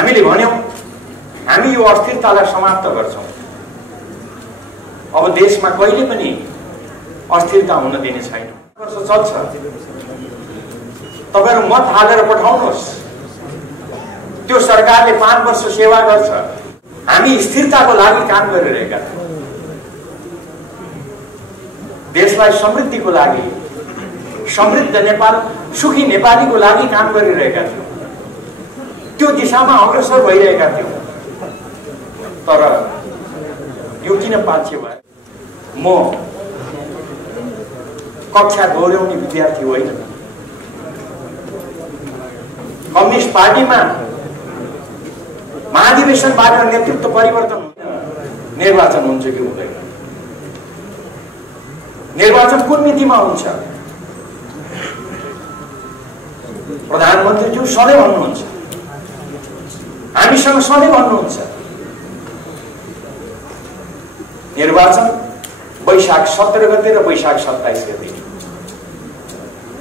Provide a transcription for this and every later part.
हामीले भन्यौं हामी यो अस्थिरतालाई समाप्त गर्छौं। अब देशमा कहिले पनि अस्थिरता हुन दिने छैन। वर्ष चल्छ, तपाईहरु मत हालेर पठाउनुहोस्। त्यो सरकारले 5 वर्ष सेवा गर्छ। हामी स्थिरताको लागि काम गरिरहेका छौं। देशलाई समृद्धिको लागि, समृद्ध नेपाल, सुखी नेपालीको लागि काम गरिरहेका छौं। त्यो दिशामा अग्रसर भइरहेका थियौं। तर यो किन पाछे भयो? म कक्षा दोहोर्याउने विद्यार्थी होइन। कम्युनिस्ट पार्टीमा महाधिवेशनबाट नेतृत्व परिवर्तन हुन्छ, निर्वाचन हुन्छ कि हुँदैन? निर्वाचन कुन मितिमा हुन्छ? प्रधानमन्त्रीज्यू सधैँ भन्नुहुन्छ, हामीसँग सधैँ भन्नुहुन्छ, निर्वाचन वैशाख 17 गते र वैशाख 27 गते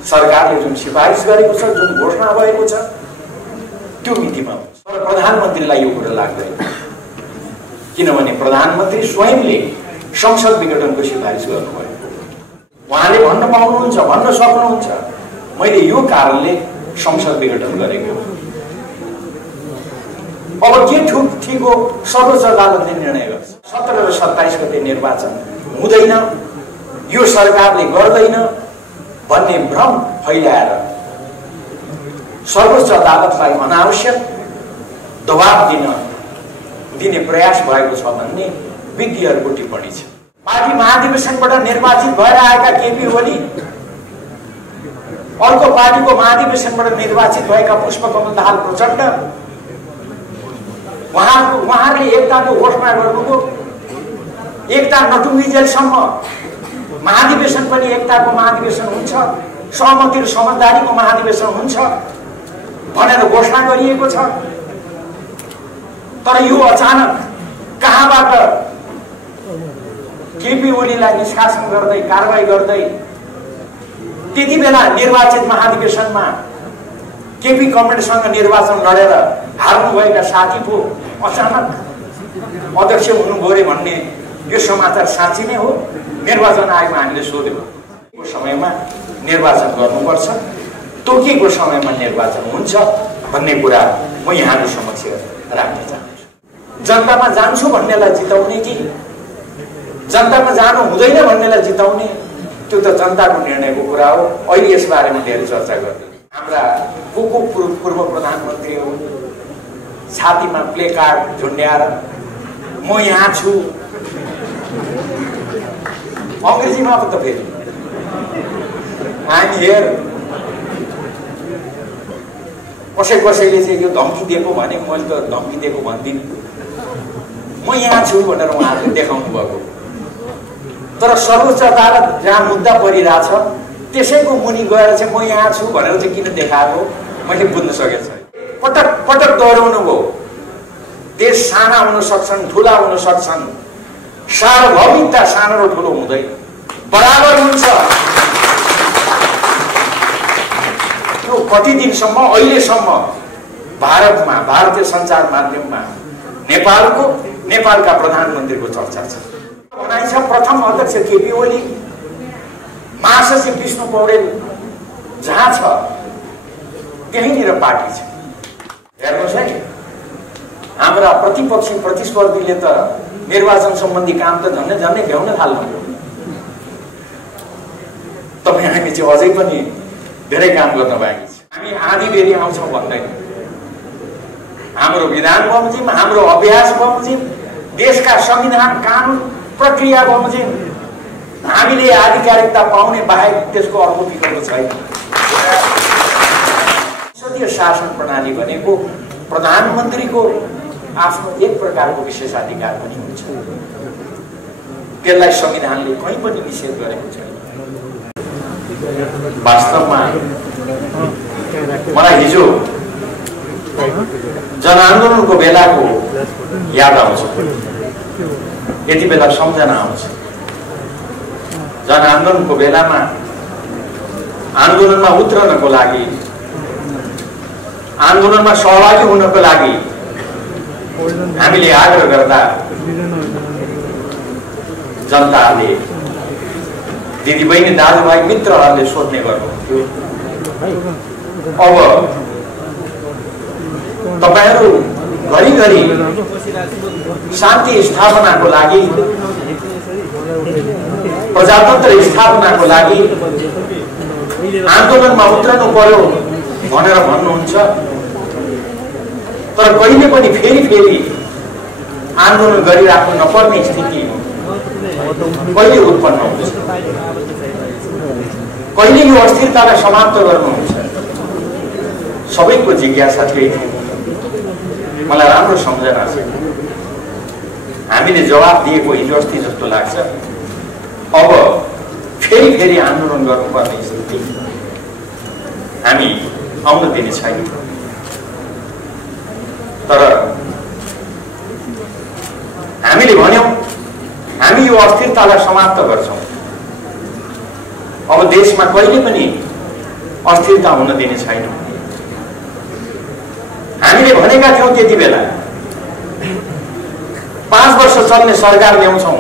सरकारले जुन सिफारिस गरेको छ, जुन घोषणा भएको छ, त्यो मितिमा हुन्छ। तर प्रधानमन्त्रीलाई यो कुरा लाग्दैन, किनभने प्रधानमन्त्री स्वयंले संसद विघटनको सिफारिस गर्नुभयो। उहाँले भन्न पाउनुहुन्छ, भन्न सक्नुहुन्छ, मैले यो कारणले संसद विघटन गरेको। अब के ठिक हो सर्वोच्च अदालतले निर्णय गर्छ। 17 र 27 गते निर्वाचन हुँदैन, यो सरकारले गर्दैन भन्ने भ्रम फैलाएर सर्वोच्च अदालतलाई अनावश्यक दबाब दिने प्रयास भएको छ भन्ने विज्ञहरूको टिप्पणी छ। पार्टी महाधिवेशनबाट निर्वाचित भएर आएका केपी ओली, अर्को पार्टीको महाधिवेशनबाट निर्वाचित भएका पुष्पकमल दाहाल प्रचण्ड, उहाँहरूले एकताको घोषणा गर्नुभयो। एकता नटुङ्गिजेलसम्म महाधिवेशन पनि एकताको महाधिवेशन हुन्छ, सहमति र समझदारीको महाधिवेशन हुन्छ भनेर घोषणा गरिएको छ। तर यो अचानक कहाँबाट केपी ओलीलाई निष्कासन गर्दै, कारबाही गर्दै, त्यति बेला निर्वाचित महाधिवेशनमा केपी कमरेडसँग निर्वाचन लडेर हार्नुभएका साथी पो अचानक अध्यक्ष हुनुभयो रे भन्ने यो समाचार साँच्ची नै हो? निर्वाचन आयोगमा हामीले सोध्यौं, समयमा निर्वाचन गर्नुपर्छ, तोकिएको समयमा निर्वाचन हुन्छ भन्ने कुरा म यहाँहरु समक्ष राख्न चाहन्छु। जनतामा जान्छु भन्नेलाई जिताउने कि जनतामा जानु हुँदैन भन्नेलाई जिताउने, त्यो त जनताको निर्णयको कुरा हो। अहिले यस बारेमा धेरै चर्चा गर्दैन। हाम्रा पूर्व प्रधानमन्त्रीहरू छातीमा प्ले कार्ड झुन्ड्याएर म यहाँ छु, अंग्रेजीमा पो त फेरि आई एम हियर। कसैले चाहिँ यो धम्की दिएको भने मैले त धम्की दिएको भन्दिनँ, म यहाँ छु भनेर उहाँहरूले देखाउनु भएको। तर सर्वोच्च अदालत जहाँ मुद्दा परिरहेछ त्यसैको मुनि गएर चाहिँ म यहाँ छु भनेर चाहिँ किन देखाएको मैले बुझ्न सकेको छैन। पटक पटक दोहोऱ्याउनु भयो, देश साना हुन सक्छन्, ठुला हुन सक्छन्, सार्वभौमिकता सानो र ठुलो हुँदैन, बराबर हुन्छ। यो कति दिनसम्म, अहिलेसम्म भारतमा, भारतीय सञ्चार माध्यममा नेपालका प्रधानमन्त्रीको चर्चा छ, भनाइ छ। प्रथम अध्यक्ष केपी ओली, महासचिव विष्णु पौडेल जहाँ छ त्यहीँनिर पार्टी छ। हेर्नुहोस् है, हाम्रा प्रतिपक्षी प्रतिस्पर्धीले त निर्वाचन सम्बन्धी काम त झन्डै भ्याउन थाल्नु। तपाईँ हामी चाहिँ अझै पनि धेरै काम गर्न बाँकी छ। हामी आधी बेरी आउँछौँ भन्दैन। हाम्रो विधान बमोजिम, हाम्रो अभ्यास बमोजिम, देशका संविधान कानुन प्रक्रिया बमोजिम हामीले आधिकारिकता पाउने बाहेक त्यसको अर्को विकल्प छैन। संसदीय शासन प्रणाली भनेको प्रधानमन्त्रीको आफ्नो एक प्रकारको विशेषाधिकार पनि हुन्छ, त्यसलाई संविधानले कहीँ पनि निषेध गरेको छैन। वास्तवमा मलाई हिजो जनआन्दोलनको बेलाको याद आउँछ, यति बेला सम्झना आउँछ। जनआन्दोलनको बेलामा आन्दोलनमा उत्रनको लागि, आन्दोलनमा सहभागी हुनको लागि हामीले आग्रह गर्दा जनताले, दिदीबहिनी, दाजुभाइ, मित्रहरूले सोध्ने गर्नुहुन्थ्यो, अब तपाईहरू घरिघरि शान्ति स्थापनाको लागि, प्रजातन्त्र स्थापनाको लागि आन्दोलनमा उत्रनु पर्यो भनेर भन्नुहुन्छ, तर कहिले पनि फेरि आन्दोलन गरिराख्नु नपर्ने स्थिति कहिले उत्पन्न हुन्छ, कहिले यो अस्थिरतालाई समाप्त गर्नुहुन्छ, सबैको जिज्ञासा त्यही थियो। मलाई राम्रो सम्झना छ, हामीले जवाब दिएको हिजो अस्ति जस्तो लाग्छ। अब फेरि आन्दोलन गर्नुपर्ने स्थिति हामी आउन दिने छैन। तर हामीले भन्यौं हामी यो अस्थिरतालाई समाप्त गर्छौं। अब देशमा कहिले पनि अस्थिरता हुन दिने छैन। हामीले भनेका थियौं त्यति बेला 5 वर्ष चल्ने सरकार ल्याउँछौं।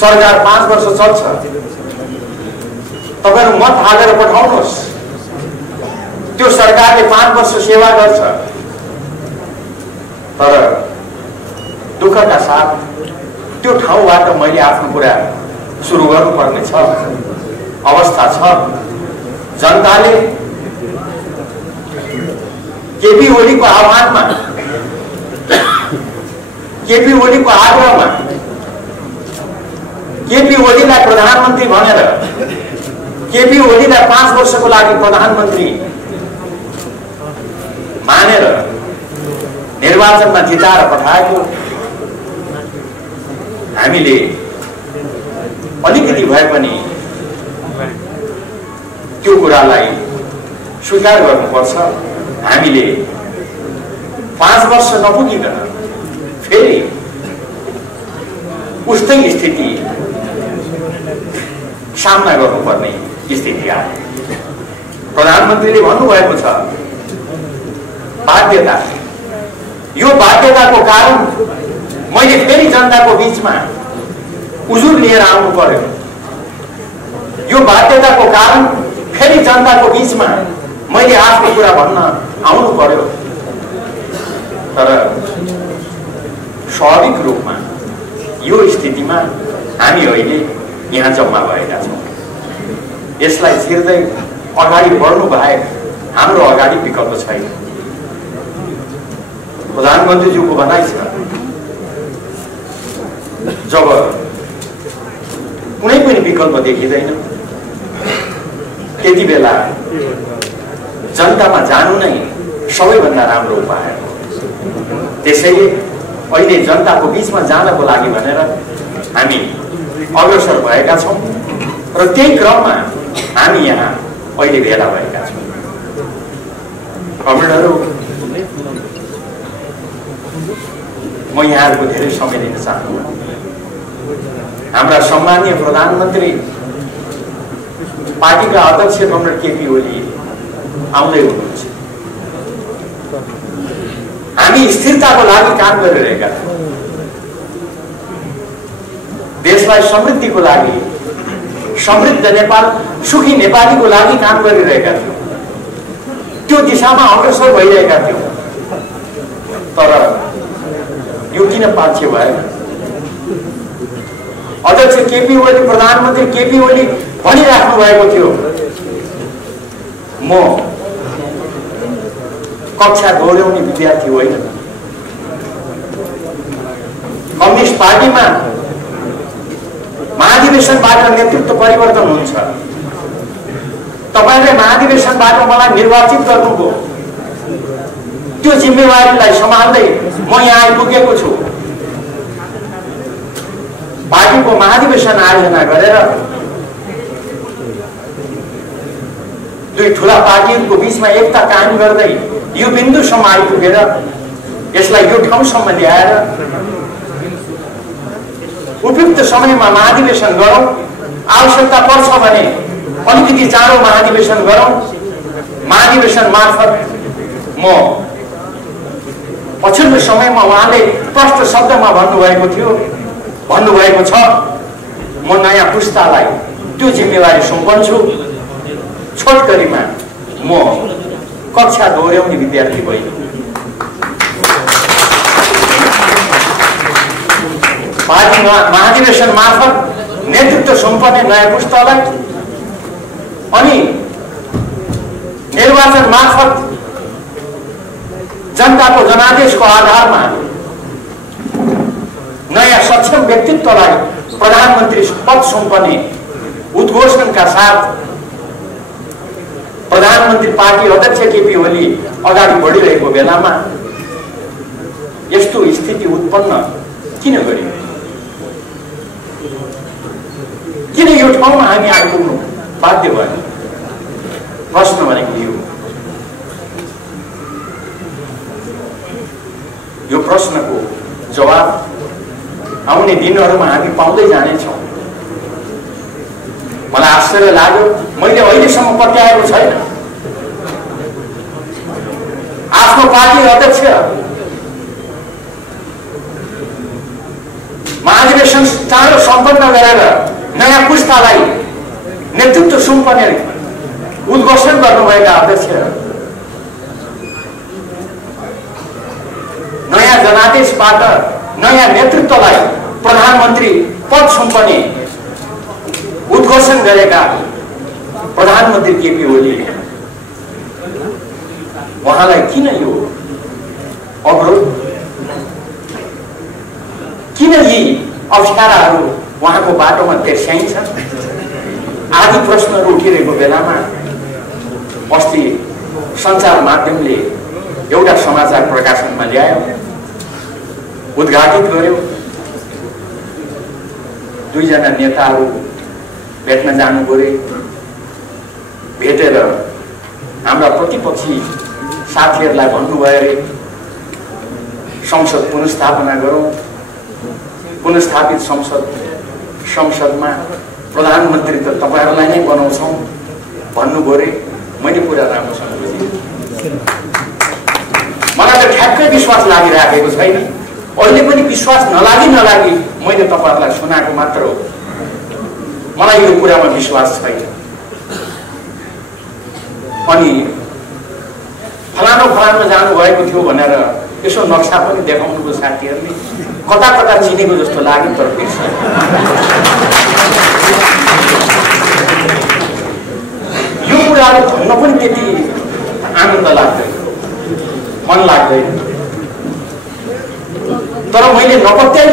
सरकार 5 वर्ष चल्छ, तपाईहरु मत हालेर पठाउनुहोस्, त्यो सरकारले 5 वर्ष सेवा गर्छ। तर दुःखका साथ त्यो ठाउँबाट मैले आफ्नो कुरा सुरु गर्नुपर्ने छ, अवस्था छ। जनताले केपी ओलीको आह्वानमा, केपी ओलीको आग्रहमा, केपी ओलीलाई प्रधानमन्त्री भनेर, केपी ओलीलाई 5 वर्षको लागि प्रधानमन्त्री मानेर निर्वाचनमा जिताएर पठाएको हामीले अलिकति भए पनि त्यो कुरालाई स्वीकार गर्नुपर्छ। हामीले 5 वर्ष नपुगिकन फेरि उस्तै स्थिति सामना गर्नुपर्ने स्थिति आयो। प्रधानमन्त्रीले भन्नुभएको छ बाध्यता, यो बाध्यताको कारण मैले फेरि जनताको बीचमा उजुर लिएर आउनु पर्यो। यो बाध्यताको कारण फेरि जनताको बीचमा मैले आफ्नो कुरा भन्न आउनु पर्यो। तर स्वाभाविक रूपमा यो स्थितिमा हामी अहिले यहाँ जम्मा भएका छौँ। यसलाई छिर्दै अगाडि बढ्नु बाहेक हाम्रो अगाडि विकल्प छैन। प्रधानमन्त्रीज्यूको भनाइ छ, जब कुनै पनि विकल्प देखिँदैन त्यति बेला जनतामा जानु नै सबैभन्दा राम्रो उपाय हो। त्यसैले अहिले जनताको बीचमा जानको लागि भनेर हामी अग्रसर भएका छौँ र त्यही क्रममा हामी यहाँ अहिले भेला भएका छौँ। कमेन्टहरू म यहाँहरूको धेरै समय दिन चाहन्छु। हाम्रा सम्मानीय प्रधानमन्त्री पार्टीका अध्यक्ष कमरेड केपी ओली आउँदै हुनुहुन्छ। हामी स्थिरताको लागि काम गरिरहेका छौँ, देशलाई समृद्धिको लागि, समृद्ध नेपाल, सुखी नेपालीको लागि काम गरिरहेका थियौँ। त्यो दिशामा अग्रसर भइरहेका थियौँ। तर यो किन पाछे भयो? अध्यक्ष केपी ओली, प्रधानमन्त्री केपी ओली भनिराख्नु भएको थियो, म कक्षा दोहोऱ्याउने विद्यार्थी होइन। कम्युनिस्ट पार्टीमा महाधिवेशनबाट नेतृत्व परिवर्तन हुन्छ। तपाईले महाधिवेशनबाट मलाई निर्वाचित गर्नुभयो, त्यो जिम्मेवारीलाई सम्हाल्दै म यहाँ आइपुगेको छु। पार्टीको महाधिवेशन आयोजना गरेर दुई ठूला पार्टीहरूको बीचमा एकता कायम गर्दै यो बिन्दुसम्म आइपुगेर यसलाई यो ठाउँसम्म ल्याएर उपयुक्त समयमा महाधिवेशन गरौँ। आवश्यकता पर्छ भने अलिकति चाँडो महाधिवेशन गरौँ। महाधिवेशन मार्फत म पछिल्लो समयमा उहाँले प्रष्ट शब्दमा भन्नुभएको छ, म नयाँ पुस्तालाई त्यो जिम्मेवारी सुम्पन्छु। छोटकरीमा म कक्षा दोहोर्याउने विद्यार्थी भएँ। पार्टी महाधिवेशन मार्फत नेतृत्व सुम्पने नयाँ पुस्तालाई अनि निर्वाचन मार्फत जनताको जनादेशको आधारमा नयाँ सक्षम व्यक्तित्वलाई प्रधानमन्त्री पद सुम्पने उद्घोषणका साथ प्रधानमन्त्री पार्टी अध्यक्ष केपी ओली अगाडि बढिरहेको बेलामा यस्तो स्थिति उत्पन्न किन गरियो? किन यो ठाउँमा हामी आइपुग्नु बाध्य भयो? प्रश्न भनेको यो प्रश्नको जवाब आउने दिनहरूमा हामी पाउँदै जानेछौँ। मलाई आश्चर्य लाग्यो, मैले अहिलेसम्म पत्याएको छैन। आफ्नो पार्टी अध्यक्ष महाधिवेशन चाँडो सम्पन्न गरेर नयाँ पुस्तालाई नेतृत्व सुम्पने उद्घोषण गर्नुभएका अध्यक्ष, नयाँ जनादेशबाट नयाँ नेतृत्वलाई प्रधानमन्त्री पद सुम्पने उद्घोषण गरेका प्रधानमन्त्री केपी ओली, उहाँलाई किन यो अवरोध, किन यी अप्ठ्याराहरू उहाँको बाटोमा तेर्स्याइन्छ? आदि प्रश्नहरू उठिरहेको बेलामा अस्ति सञ्चार माध्यमले एउटा समाचार प्रकाशनमा ल्यायो, उद्घाटित गर्यो। दुईजना नेताहरू भेट्न जानु गए, भेटेर हाम्रा प्रतिपक्षी साथीहरूलाई भन्नुभयो अरे संसद पुनर्स्थापना गरौँ, पुनर्स्थापित संसदमा प्रधानमन्त्री त तपाईँहरूलाई नै बनाउँछौँ भन्नुभयो अरे। मैले कुरा राम्रोसँग बुझेँ। मलाई त ठ्याक्कै विश्वास लागिराखेको छैन। अहिले पनि विश्वास नलागी मैले तपाईँहरूलाई सुनाएको मात्र हो। मलाई यो कुरामा विश्वास छैन। अनि फलानो जानुभएको थियो भनेर यसो नक्सा पनि देखाउनुको साथीहरूले कता कता चिनेको जस्तो लाग्यो, तर यो कुराहरू भन्न पनि त्यति आनन्द लाग्दैन, मन लाग्दैन। तर मैले नपत्याइ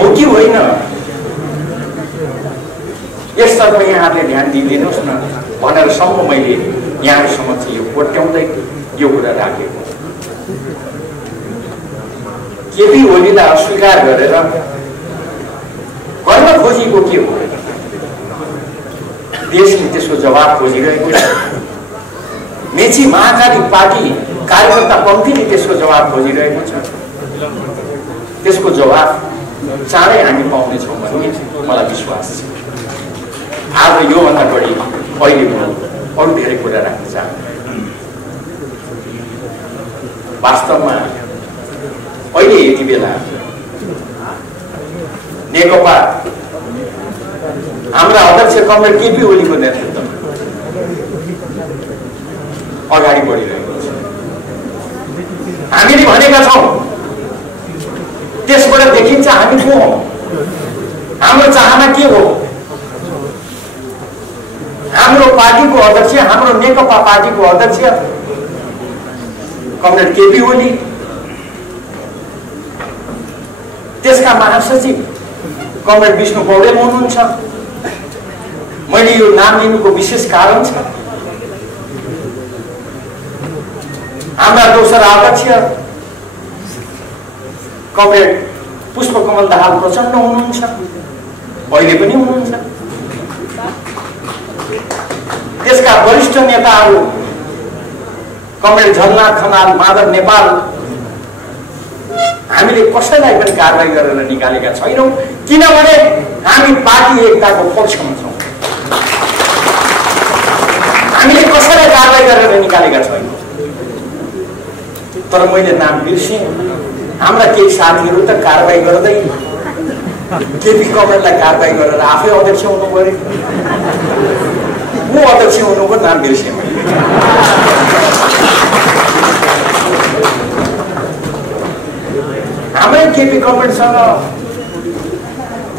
हो कि होइन यसतर्फ यहाँले ध्यान दिइदिनुहोस् न भनेर सम्म मैले यहाँ समक्ष यो कोट्याउँदै यो कुरा राखेको। केपी ओलीलाई अस्वीकार गरेर गर्न खोजेको के हो? देशले त्यसको जवाब खोजिरहेको छ। मेची महाकाली पार्टी कार्यकर्ता पङ्क्तिले त्यसको जवाब खोजिरहेको छ। त्यसको जवाब चाँडै हामी पाउनेछौँ भन्ने मलाई विश्वास छ। आज योभन्दा बढी अहिले म अरू धेरै कुरा राख्न चाहन्छु। वास्तवमा अहिले यति बेला नेकपा हाम्रा अध्यक्ष कमरेड केपी ओलीको नेतृत्वमा अगाडि बढिरहेको छ। हामीले भनेका छौँ, त्यसबाट देखिन्छ हामी को हौँ, हाम्रो चाहना के हो। हाम्रो पार्टीको अध्यक्ष, हाम्रो नेकपा पार्टीको अध्यक्ष कमरेड केपी ओली, त्यसका महासचिव कमरेड विष्णु पौडेल हुनुहुन्छ। मैले यो नाम लिनुको विशेष कारण छ, हाम्रा दोस्रा अध्यक्ष कमरेड पुष्पकमल दाहाल प्रचण्ड हुनुहुन्छ, अहिले पनि हुनुहुन्छ। त्यसका वरिष्ठ नेताहरू कमरेड झलनाथ खनाल, माधव नेपाल, हामीले कसैलाई पनि कारबाही गरेर निकालेका छैनौँ, किनभने हामी पार्टी एकताको पक्षमा छौँ। हामीले कसैलाई कारबाही गरेर निकालेका छैनौँ। तर मैले नाम बिर्सेँ, हाम्रा केही साथीहरू त कारबाही गर्दै केपी कमरेडलाई कारबाही गरेर आफै अध्यक्ष हुनु पर्यो। म अध्यक्ष हुनुको नाम बिर्सेँ। हाम्रै केपी कमरेडसँग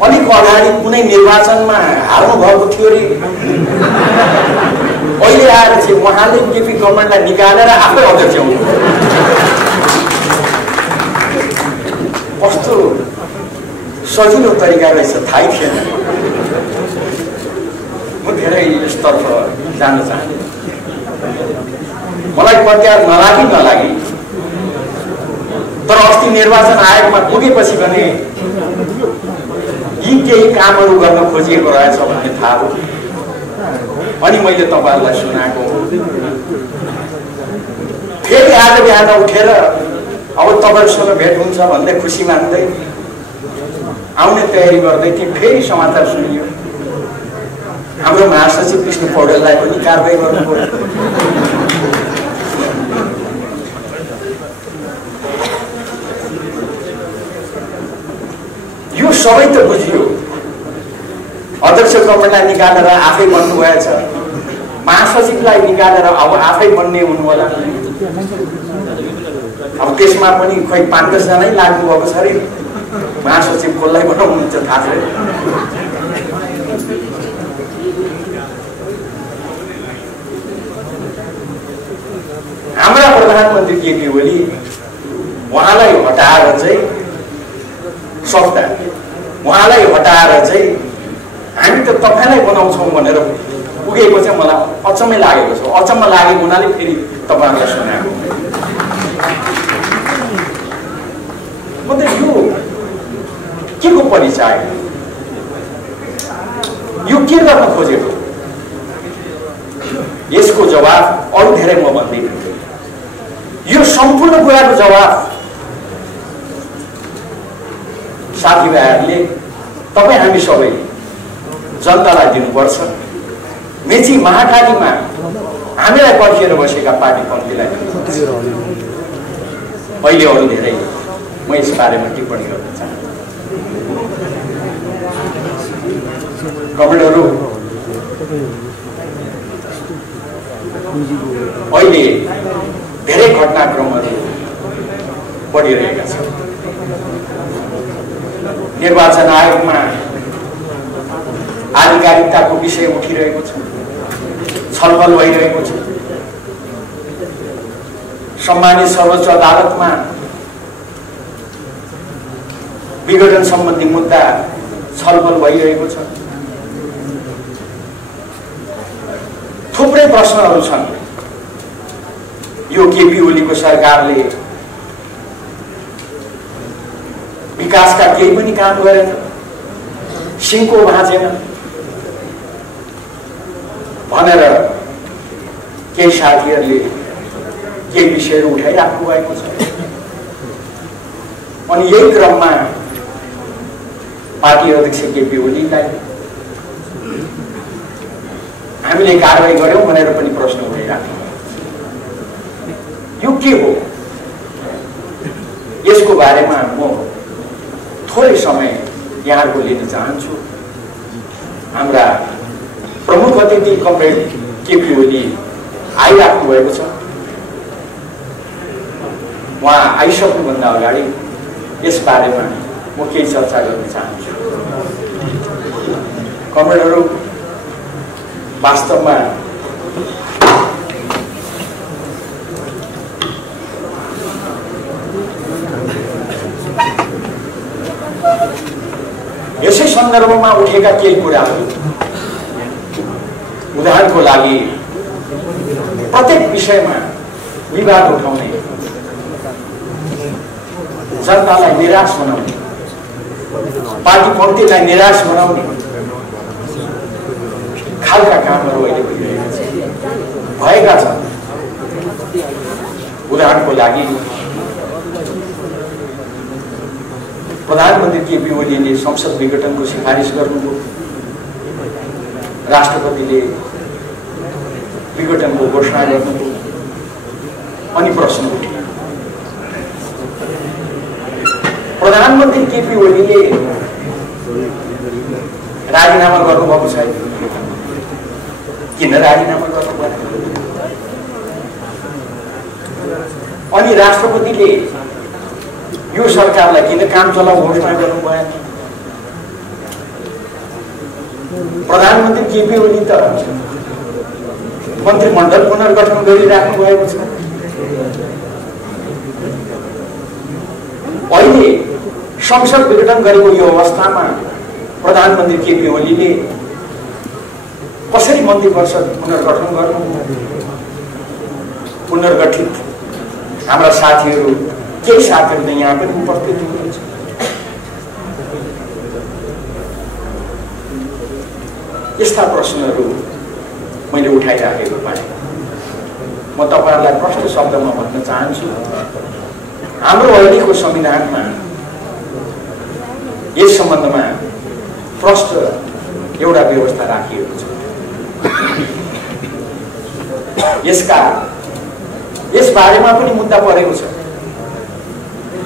अलिक अगाडि कुनै निर्वाचनमा हार्नु भएको थियो अरे, अहिले आएर चाहिँ उहाँले केपी कमरेडलाई निकालेर आफै अध्यक्ष हुनु। कस्तो सजिलो तरिका रहेछ थाहै थिएन। म धेरै यसतर्फ जान चाहन्छु। मलाई प्रत्याहार नलागे तर अस्ति निर्वाचन आयोगमा पुगेपछि भने यी केही कामहरू गर्न खोजिएको रहेछ भन्ने थाहा हो। अनि मैले तपाईँहरूलाई सुनाएको फेरि आज बिहान उठेर अब तपाईँहरूसँग भेट हुन्छ भन्दै खुसी मान्दै आउने तयारी गर्दै थिएँ। फेरि समाचार सुनियो हाम्रो महासचिव कृष्ण पौडेललाई पनि कारबाही गर्नु पर्यो। यो सबै त बुझियो। अध्यक्ष कमरेडलाई निकालेर आफै बन्नुभएछ, महासचिवलाई निकालेर अब आफै बन्ने हुनु होला। अब त्यसमा पनि खोइ 5-10 जनै लाग्नु भएको छ अरे। महासचिव कसलाई बनाउनुहुन्छ थाहा छैन। हाम्रा प्रधानमन्त्री केपी ओली उहाँलाई हटाएर चाहिँ सक्दा उहाँलाई हटाएर चाहिँ हामी त तपाईँलाई बनाउँछौँ भनेर पुगेको चाहिँ मलाई अचम्मै लागेको छ। अचम्म लागेको हुनाले फेरि तपाईँहरूलाई सुनाएको। मतलब यो के को परिचय, यो के गर्न खोजेको, यसको जवाब अरू धेरै म भन्दिनँ। यो सम्पूर्ण कुराको जवाब साथीभाइहरूले तपाईँ हामी सबै जनतालाई दिनुपर्छ। मेची महाकालीमा हामीलाई पर्खिएर बसेका पार्टी पन्थीलाई अहिले अरू धेरै म यस बारेमा टिप्पणी गर्न चाहन्छु। कमरेडहरू अहिले धेरै घटनाक्रमहरू बढिरहेका छन्। निर्वाचन आयोगमा आधिकारिकताको विषय उठिरहेको छ, छलफल भइरहेको छ। सम्मानित सर्वोच्च अदालतमा विघटन सम्बन्धी मुद्दा छलफल भइरहेको छ। थुप्रै प्रश्नहरू छन्। यो केपी ओलीको सरकारले विकासका केही पनि काम गरेन, सिंहको भाँचेन भनेर केही साथीहरूले केही विषयहरू उठाइराख्नु भएको छ। अनि यही क्रममा पार्टी अध्यक्ष केपी ओलीलाई हामीले कारबाही गर्यौं भनेर पनि प्रश्न उठाइराख्नु। यो के हो, यसको बारेमा म थोरै समय यहाँको लिन चाहन्छु। हाम्रा प्रमुख अतिथि कमरेड केपी ओली आइराख्नु भएको छ। उहाँ आइसक्नुभन्दा अगाडि यस बारेमा म केही चर्चा गर्न चाहन्छु। कमरेडहरू, वास्तवमा यसै सन्दर्भमा उठेका केही कुराहरू, उदाहरणको लागि प्रत्येक विषयमा विवाद उठाउने, जनतालाई निराश बनाउने, पार्टीपन्थीलाई निराश बनाउने खालका कामहरू अहिले भएका छन्। उदाहरणको लागि प्रधानमन्त्री केपी ओलीले संसद विघटनको सिफारिस गर्नुभयो, राष्ट्रपतिले विघटनको घोषणा गर्नुभयो। अनि प्रश्न उठ्यो प्रधानमन्त्री केपी ओलीले राजीनामा गर्नुभएको छैन। किन राजीनामा गर्नुभयो? अनि राष्ट्रपतिले यो सरकारलाई किन काम चलाउ घोषणा गर्नुभयो? प्रधानमन्त्री केपी ओली त मन्त्रीमण्डल पुनर्गठन गरिराख्नु भएको छ। अहिले संसद विघटन गरेको यो अवस्थामा प्रधानमन्त्री केपी ओलीले कसरी मन्त्री परिषद पुनर्गठन गर्नु? पुनर्गठित हाम्रा साथीहरू, केही साथीहरू त यहाँ पनि उपस्थित हुनुहुन्छ। यस्ता प्रश्नहरू मैले उठाइराखेको पाएँ। म तपाईहरुलाई प्रष्ट शब्दमा भन्न चाहन्छु, हाम्रो अहिलेको संविधानमा यस सम्बन्धमा प्रष्ट एउटा व्यवस्था राखिएको छ। यस बारेमा पनि मुद्दा परेको छ।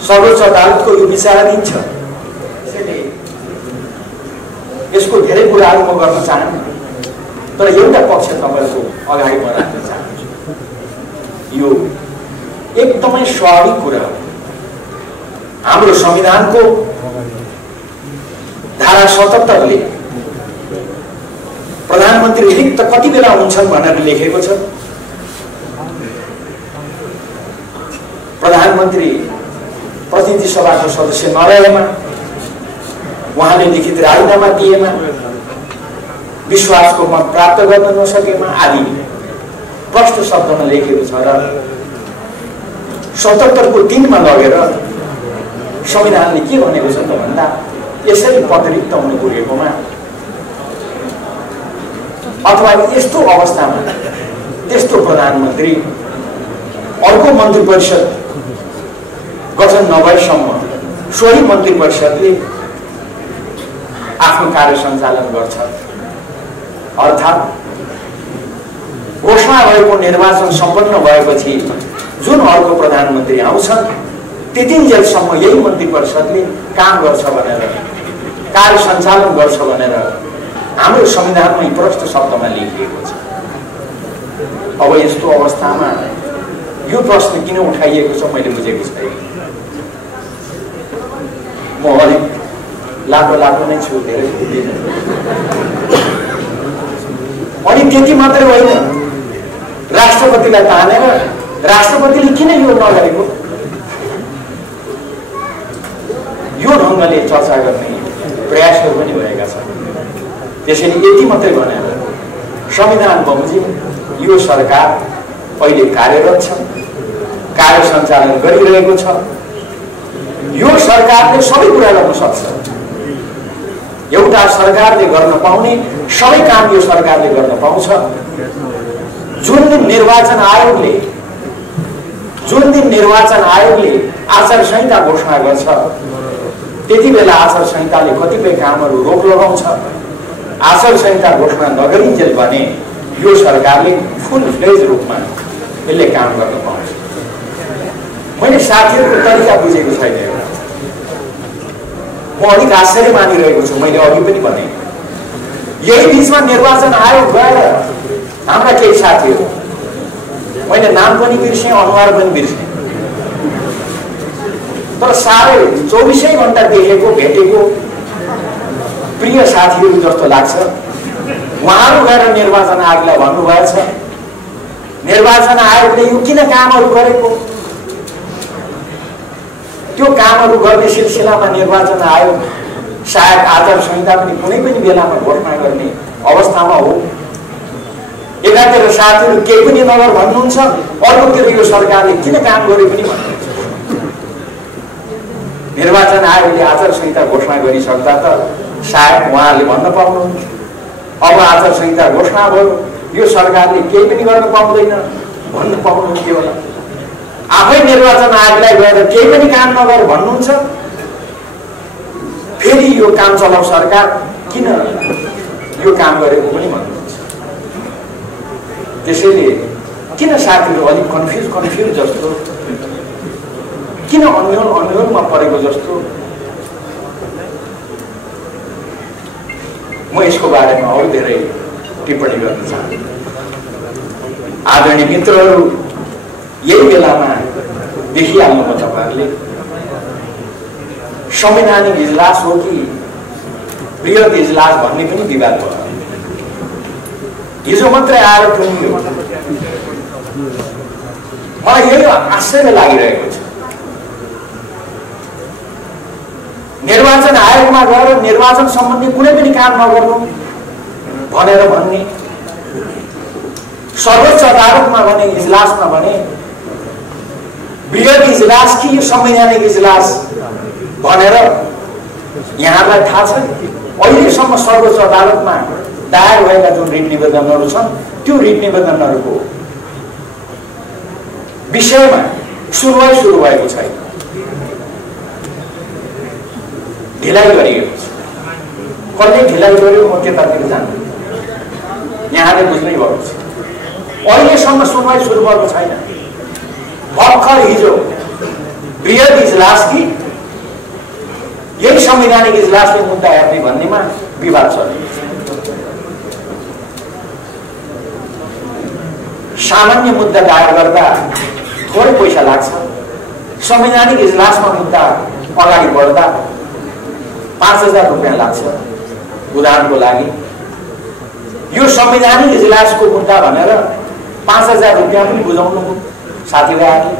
सर्वोच्च अदालतको यो विचाराधीन छ। त्यसैले यसको धेरै कुराहरू म गर्न चाहन्छु, तर एउटा पक्ष तपाईहरुको अगाडि म राख्न चाहन्छु। यो एकदमै स्वाभाविक कुरा हो। हाम्रो संविधानको धारा 77 ले प्रधानमन्त्री रिक्त कति बेला हुन्छन् भनेर लेखेको छ। प्रधानमन्त्री प्रतिनिधि सभाको सदस्य नरहेमा, उहाँले लिखित राजीनामा दिएमा, विश्वासको मत प्राप्त गर्न नसकेमा आदि प्रष्ट शब्दमा लेखेको छ। र 77 को 3 मा लगेर संविधानले के भनेको छ त भन्दा, यसरी पदरिक्त हुन पुगेकोमा अथवा यस्तो अवस्थामा त्यस्तो प्रधानमन्त्री अर्को मन्त्री परिषद गठन नभएसम्म सोही मन्त्री परिषदले आफ्नो कार्य सञ्चालन गर्छ। अर्थात् घोषणा भएको निर्वाचन सम्पन्न भएपछि जुन अर्को प्रधानमन्त्री आउँछन् त्यतिन्जेलसम्म यही मन्त्री परिषदले काम गर्छ भनेर, कार्य सञ्चालन गर्छ भनेर हाम्रो संविधानमै प्रष्ट शब्दमा लेखिएको छ। अब यस्तो अवस्थामा यो प्रश्न किन उठाइएको छ मैले बुझेको छैन। म अलिक लाटो नै छु, धेरै बुझ्दिनँ। अनि त्यति मात्रै होइन, राष्ट्रपतिलाई तानेर राष्ट्रपतिले किन यो नगरेको, यो ढङ्गले चर्चा गर्ने प्रयासहरू पनि भएका छन्। त्यसैले यति मात्रै भनेर संविधान बमोजिम यो सरकार अहिले कार्यरत छ, कार्य सञ्चालन गरिरहेको छ। यो सरकारले सबै कुरा गर्न सक्छ। एउटा सरकारले गर्न पाउने सबै काम यो सरकारले गर्न पाउँछ। जुन दिन निर्वाचन आयोगले आचार संहिता घोषणा गर्छ त्यति बेला आचार संहिताले कतिपय कामहरू रोक लगाउँछ। आचार संहिता घोषणा नगरिन्जेल भने यो सरकारले फुल फ्लेज रूपमा यसले काम गर्न पाउँछ। मैले साथीहरूको तरिका बुझेको छैन। म अलिक आश्चर्य मानिरहेको छु। मैले अघि पनि भने यही बीचमा निर्वाचन आयोग गएर हाम्रा केही साथीहरू, मैले नाम पनि बिर्सेँ, अनुहार पनि बिर्सेँ, तर साह्रै 24 घण्टा देखेको भेटेको प्रिय साथीहरू जस्तो लाग्छ। उहाँहरू गएर निर्वाचन आयोगलाई भन्नुभएछ, निर्वाचन आयोगले यो किन कामहरू गरेको, त्यो कामहरू गर्ने सिलसिलामा निर्वाचन आयोग सायद आचार संहिता पनि कुनै पनि बेलामा घोषणा गर्ने अवस्थामा हो। एकातिर साथीहरू केही पनि नगर भन्नुहुन्छ, अर्कोतिर यो सरकारले किन काम गर्यो पनि भन्नुहुन्छ। निर्वाचन आयोगले आचार संहिता घोषणा गरिसक्दा त सायद उहाँहरूले भन्न पाउनुहुन्छ, अब आचार संहिता घोषणा भयो, यो सरकारले केही पनि गर्न पाउँदैन भन्न पाउनुहुन्थ्यो होला। आफै निर्वाचन आयोगलाई गएर केही पनि काम नगर भन्नुहुन्छ, फेरि यो काम चलाउ सरकार किन यो काम गरेको पनि भन्नुहुन्छ। त्यसैले किन साथीहरू अलिक कन्फ्युज जस्तो, किन अन्योलमा परेको जस्तो म यसको बारेमा अरू धेरै टिप्पणी गर्न चाहन्छु। आदरणीय मित्रहरू, यही बेलामा देखिहाल्नु तपाईँहरूले संवैधानिक इजलास हो कि बृहत इजलास भन्ने पनि विवाद भयो। हिजो मात्रै आएर टुङ्गियो। मलाई यही आश्चर्य लागिरहेको छ। निर्वाचन आयोगमा गएर निर्वाचन सम्बन्धी कुनै पनि काम नगर्नु भनेर भन्ने, सर्वोच्च अदालतमा भने, इजलासमा भने बृहत इजलास कि यो संवैधानिक इजलास भनेर यहाँलाई थाहा छ। अहिलेसम्म सर्वोच्च अदालतमा दायर भएका जुन रिट निवेदनहरू छन् त्यो रिट निवेदनहरूको विषयमा सुनवाई सुरु भएको छैन, ढिलाइ गरिएको छ। कसले ढिलाइ गर्यो म त्यतातिर जान्छु, यहाँले बुझ्नै भएको छ। अहिलेसम्म सुनवाई सुरु भएको छैन। भर्खर हिजो बृहत इजलास कि यही संवैधानिक इजलासले मुद्दा हेर्ने भन्नेमा विवाद चल्यो। सामान्य मुद्दा दायर गर्दा थोरै पैसा लाग्छ, संवैधानिक इजलासमा मुद्दा अगाडि बढ्दा 5,000 रुपियाँ लाग्छ। उदाहरणको लागि यो संवैधानिक इजलासको मुद्दा भनेर 5,000 रुपियाँ पनि बुझाउनु साथीभाइहरूले,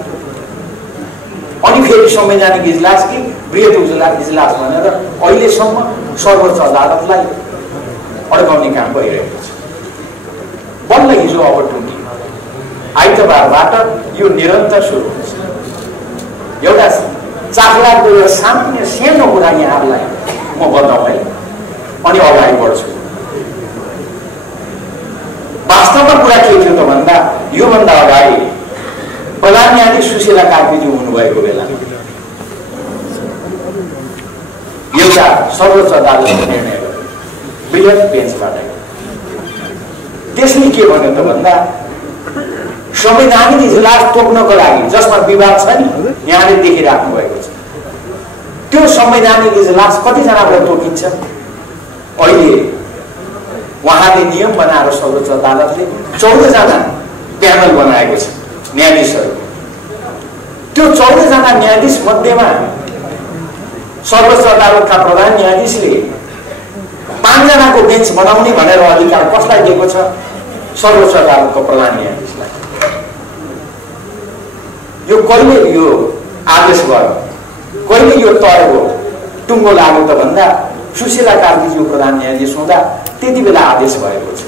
अनि फेरि संवैधानिक इजलास कि बृहत इजलास भनेर अहिलेसम्म सर्वोच्च अदालतलाई अड्काउने काम भइरहेको छ। बल्ल हिजो अब टुङ्गी आइतबारबाट यो निरन्तर सुरु हुन्छ। एउटा चाखलाग्दो एउटा सामान्य सानो कुरा यहाँहरूलाई म बताउँदै अनि अगाडि बढ्छु। वास्तवमा कुरा के थियो त भन्दा योभन्दा अगाडि प्रधान न्यायाधीश सुशीला कार्कीज्यू हुनुभएको बेला एउटा सर्वोच्च अदालतले निर्णय गर्यो बृहत बेन्चबाट। त्यसले के भन्यो त भन्दा संवैधानिक इजलास तोक्नको लागि जसमा विवाद छ नि, यहाँले देखिराख्नु भएको छ, त्यो संवैधानिक इजलास कतिजनाबाट तोकिन्छ। अहिले उहाँले नियम बनाएर सर्वोच्च अदालतले 14 जना प्यानल बनाएको छ न्यायाधीशहरू। त्यो 14 जना न्यायाधीश मध्येमा सर्वोच्च अदालतका प्रधान न्यायाधीशले 5 जनाको बेन्च बनाउने भनेर अधिकार कसलाई दिएको छ? सर्वोच्च अदालतको प्रधान न्यायाधीशलाई। यो कहिले यो आदेश भयो, कहिले यो तय हो, टुङ्गो लाग्यो त भन्दा सुशीला कार्कीज्यू प्रधान न्यायाधीश हुँदा त्यति बेला आदेश भएको छ।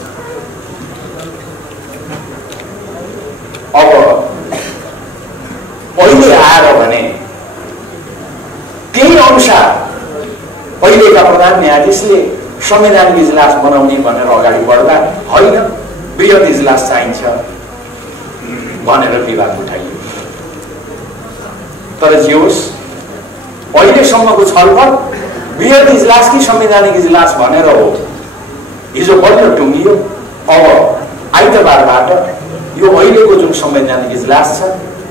अब अहिले आएर भने त्यही अनुसार पहिलेका प्रधान न्यायाधीशले संवैधानिक इजलास बनाउने भनेर अगाडि बढ्दा होइन बृहत इजलास चाहिन्छ भनेर विवाद उठाइयो। तर जे होस्, अहिलेसम्मको छलफल बृहत इजलास कि संवैधानिक इजलास भनेर हो। हिजो बल्ल टुङ्गियो। अब आइतबारबाट यो अहिलेको जुन संवैधानिक इजलास छ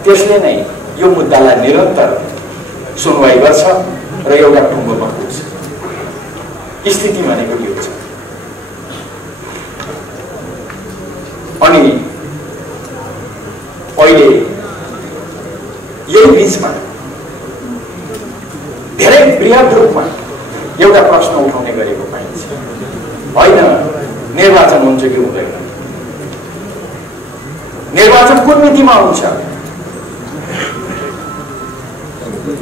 त्यसले नै यो मुद्दालाई निरन्तर सुनवाई गर्छ र एउटा टुङ्गोमा पुग्छ। स्थिति भनेको यो छ। अनि अहिले यही बिचमा धेरै बृहत रूपमा एउटा प्रश्न उठाउने गरेको पाइन्छ, होइन निर्वाचन हुन्छ कि हुँदैन, निर्वाचन कुन मितिमा हुन्छ?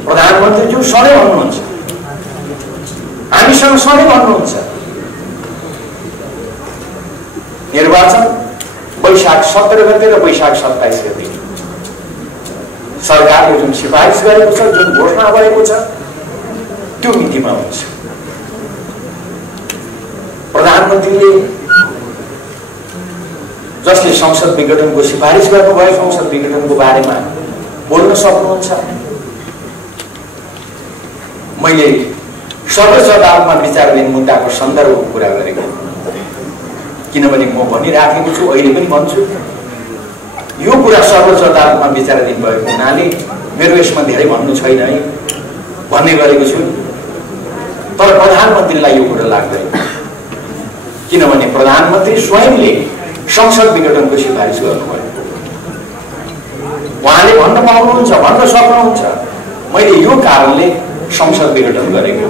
प्रधानमन्त्रीज्यू सधैँ भन्नुहुन्छ, हामीसँग सधैँ भन्नुहुन्छ निर्वाचन वैशाख 17 गते र वैशाख 27 गते सरकारले जुन सिफारिस गरेको छ, जुन घोषणा गरेको छ त्यो मितिमा हुन्छ। प्रधानमन्त्रीले जसले संसद विघटनको सिफारिस गर्नुभयो संसद विघटनको बारेमा बोल्न सक्नुहुन्छ। मैले सर्वोच्च अदालतमा विचाराधीन मुद्दाको सन्दर्भको कुरा गरेको, किनभने म भनिराखेको छु, अहिले पनि भन्छु, यो कुरा सर्वोच्च अदालतमा विचाराधीन भएको हुनाले मेरो यसमा धेरै भन्नु छैन है भन्ने गरेको छु। तर प्रधानमन्त्रीलाई यो कुरा लाग्दैन। किनभने प्रधानमन्त्री स्वयंले संसद विघटनको सिफारिस गर्नुभयो। उहाँले भन्न पाउनुहुन्छ, भन्न सक्नुहुन्छ मैले यो कारणले संसद विघटन गरेको।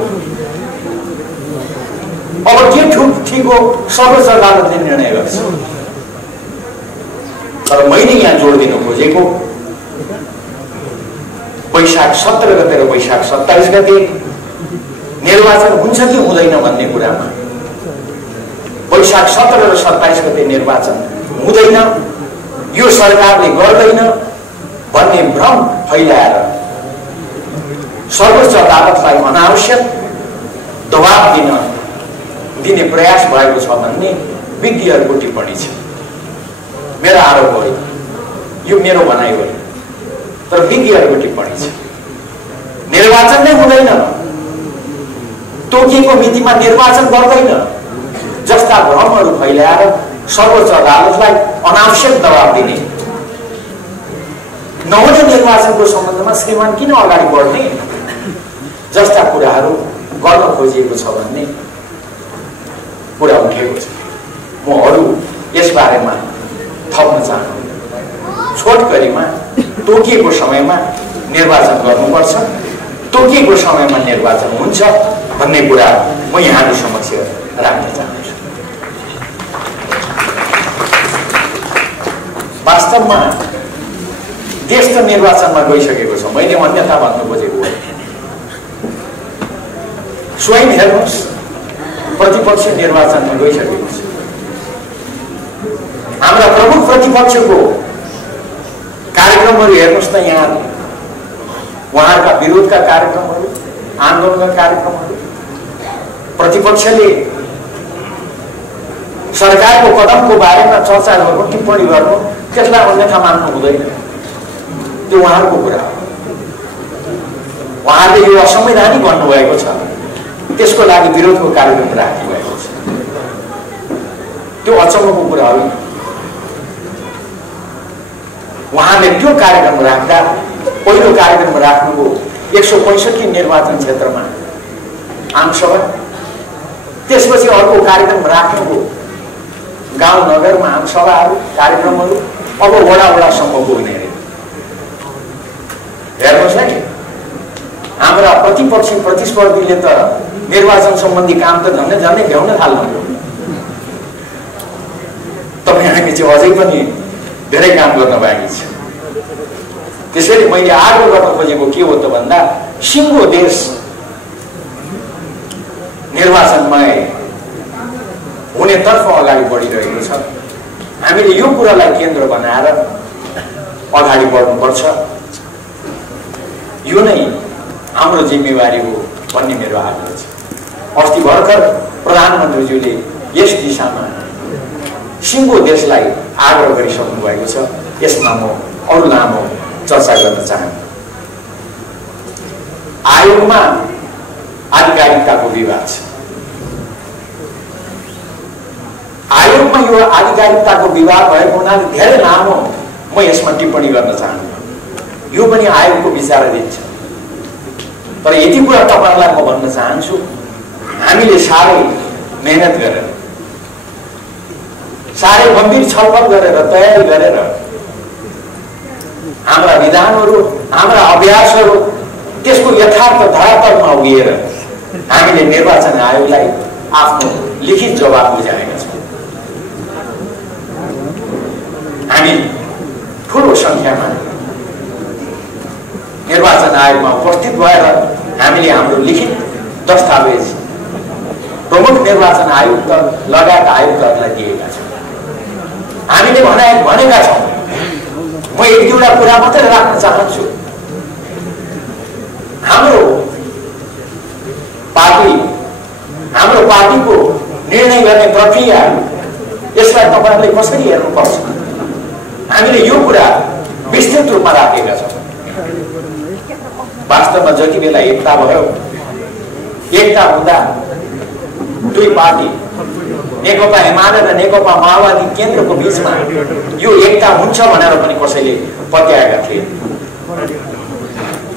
अब के ठिक हो सर्वोच्च अदालतले निर्णय गर्छ। तर मैले यहाँ जोड दिन खोजेको वैशाख 17 गते र वैशाख 27 गते निर्वाचन हुन्छ कि हुँदैन भन्ने कुरामा, वैशाख 17 र 27 गते निर्वाचन हुँदैन, यो सरकारले गर्दैन भन्ने भ्रम फैलाएर सर्वोच्च अदालतलाई अनावश्यक दबाब दिने प्रयास भएको छ भन्ने विज्ञहरूको टिप्पणी छ। मेरो आरोप होइन, यो मेरो भनाइ होइन, तर विज्ञहरूको टिप्पणी छ। निर्वाचन नै हुँदैन, तोकिएको मितिमा निर्वाचन गर्दैन जस्ता भ्रमहरू फैलाएर सर्वोच्च अदालतलाई अनावश्यक दबाब दिने, नहुने निर्वाचनको सम्बन्धमा श्रीमान किन अगाडि बढ्ने जस्ता कुराहरू गर्न खोजिएको छ भन्ने कुरा उठेको छ। म अरू यसबारेमा थप्न चाहन्छु। छोटकरीमा तोकिएको समयमा निर्वाचन गर्नुपर्छ, तोकिएको समयमा निर्वाचन हुन्छ भन्ने कुरा म यहाँको समक्ष राख्न चाहन्छु। वास्तवमा देश त निर्वाचनमा गइसकेको छ, मैले अन्यथा भन्न खोजेको होइन। स्वयं हेर्नुहोस्, प्रतिपक्ष निर्वाचनमा गइसकेको छ। हाम्रा प्रमुख प्रतिपक्षको कार्यक्रमहरू हेर्नुहोस् न, यहाँ उहाँहरूका विरोधका कार्यक्रमहरू, आन्दोलनका कार्यक्रमहरू, प्रतिपक्षले सरकारको कदमको बारेमा चर्चा गर्नु, टिप्पणी गर्नु, त्यसलाई अन्यथा मान्नु हुँदैन। त्यो उहाँहरूको कुरा हो। उहाँले यो असंवैधानिक भन्नुभएको छ, त्यसको लागि विरोधको कार्यक्रम राख्नुभएको छ। त्यो अचम्मको कुरा होइन। उहाँले त्यो कार्यक्रम राख्दा पहिलो कार्यक्रम राख्नुभयो 165 निर्वाचन क्षेत्रमा आमसभा, त्यसपछि अर्को कार्यक्रम राख्नुभयो गाउँ नगरमा आमसभाहरू, कार्यक्रमहरू, अब वडासम्म पुग्ने अरे। हेर्नुहोस् है, हाम्रा प्रतिपक्षी प्रतिस्पर्धीले त निर्वाचन सम्बन्धी काम त झन्डै भ्याउन थाल्नुभयो। तपाईँ हामी चाहिँ अझै पनि धेरै काम गर्न बाँकी छ। त्यसैले मैले आग्रह गर्न खोजेको के हो त भन्दा, सिङ्गो देश निर्वाचनमा हुनेतर्फ अगाडि बढिरहेको छ। हामीले यो कुरालाई केन्द्र बनाएर अगाडि बढ्नुपर्छ। यो नै हाम्रो जिम्मेवारी हो भन्ने मेरो आग्रह छ। अस्ति भर्खर प्रधानमन्त्रीज्यूले यस दिशामा सिङ्गो देशलाई आग्रह गरिसक्नु भएको छ। यसमा म अरू लामो चर्चा गर्न चाहन्छु। आयोगमा आधिकारिकताको विवाद छ। आयोगमा यो आधिकारिकताको विवाद भएको हुनाले धेरै लामो म यसमा टिप्पणी गर्न चाहन्छु। यो पनि आयोगको विचाराधीन छ। तर यति कुरा तपाईहरुलाई म भन्न चाहन्छु, हामीले साह्रै मेहनत गरेर, साह्रै गम्भीर छलफल गरेर, तयारी गरेर हाम्रा विधानहरू, हाम्रा अभ्यासहरू, त्यसको यथार्थ धरातलमा उभिएर हामीले निर्वाचन आयोगलाई आफ्नो लिखित जवाब बुझाएका छौँ। हामी ठूलो संख्यामा निर्वाचन आयोगमा उपस्थित भएर हामीले हाम्रो लिखित दस्तावेज प्रमुख निर्वाचन आयुक्त लगायत आयुक्तहरूलाई दिएका छौँ। हामीले भनेका छौँ। म एक दुईवटा कुरा मात्रै राख्न चाहन्छु। हाम्रो पार्टीको निर्णय गर्ने प्रक्रिया, यसलाई तपाईहरुले कसरी हेर्नुपर्छ, हामीले यो कुरा विस्तृत रूपमा राखेका छौँ। वास्तवमा जति बेला एकता भयो, एकता हुँदा दुई पार्टी नेकपा एमाले र नेकपा माओवादी केन्द्रको बीचमा यो एकता हुन्छ भनेर पनि कसैले पत्याएका थिए।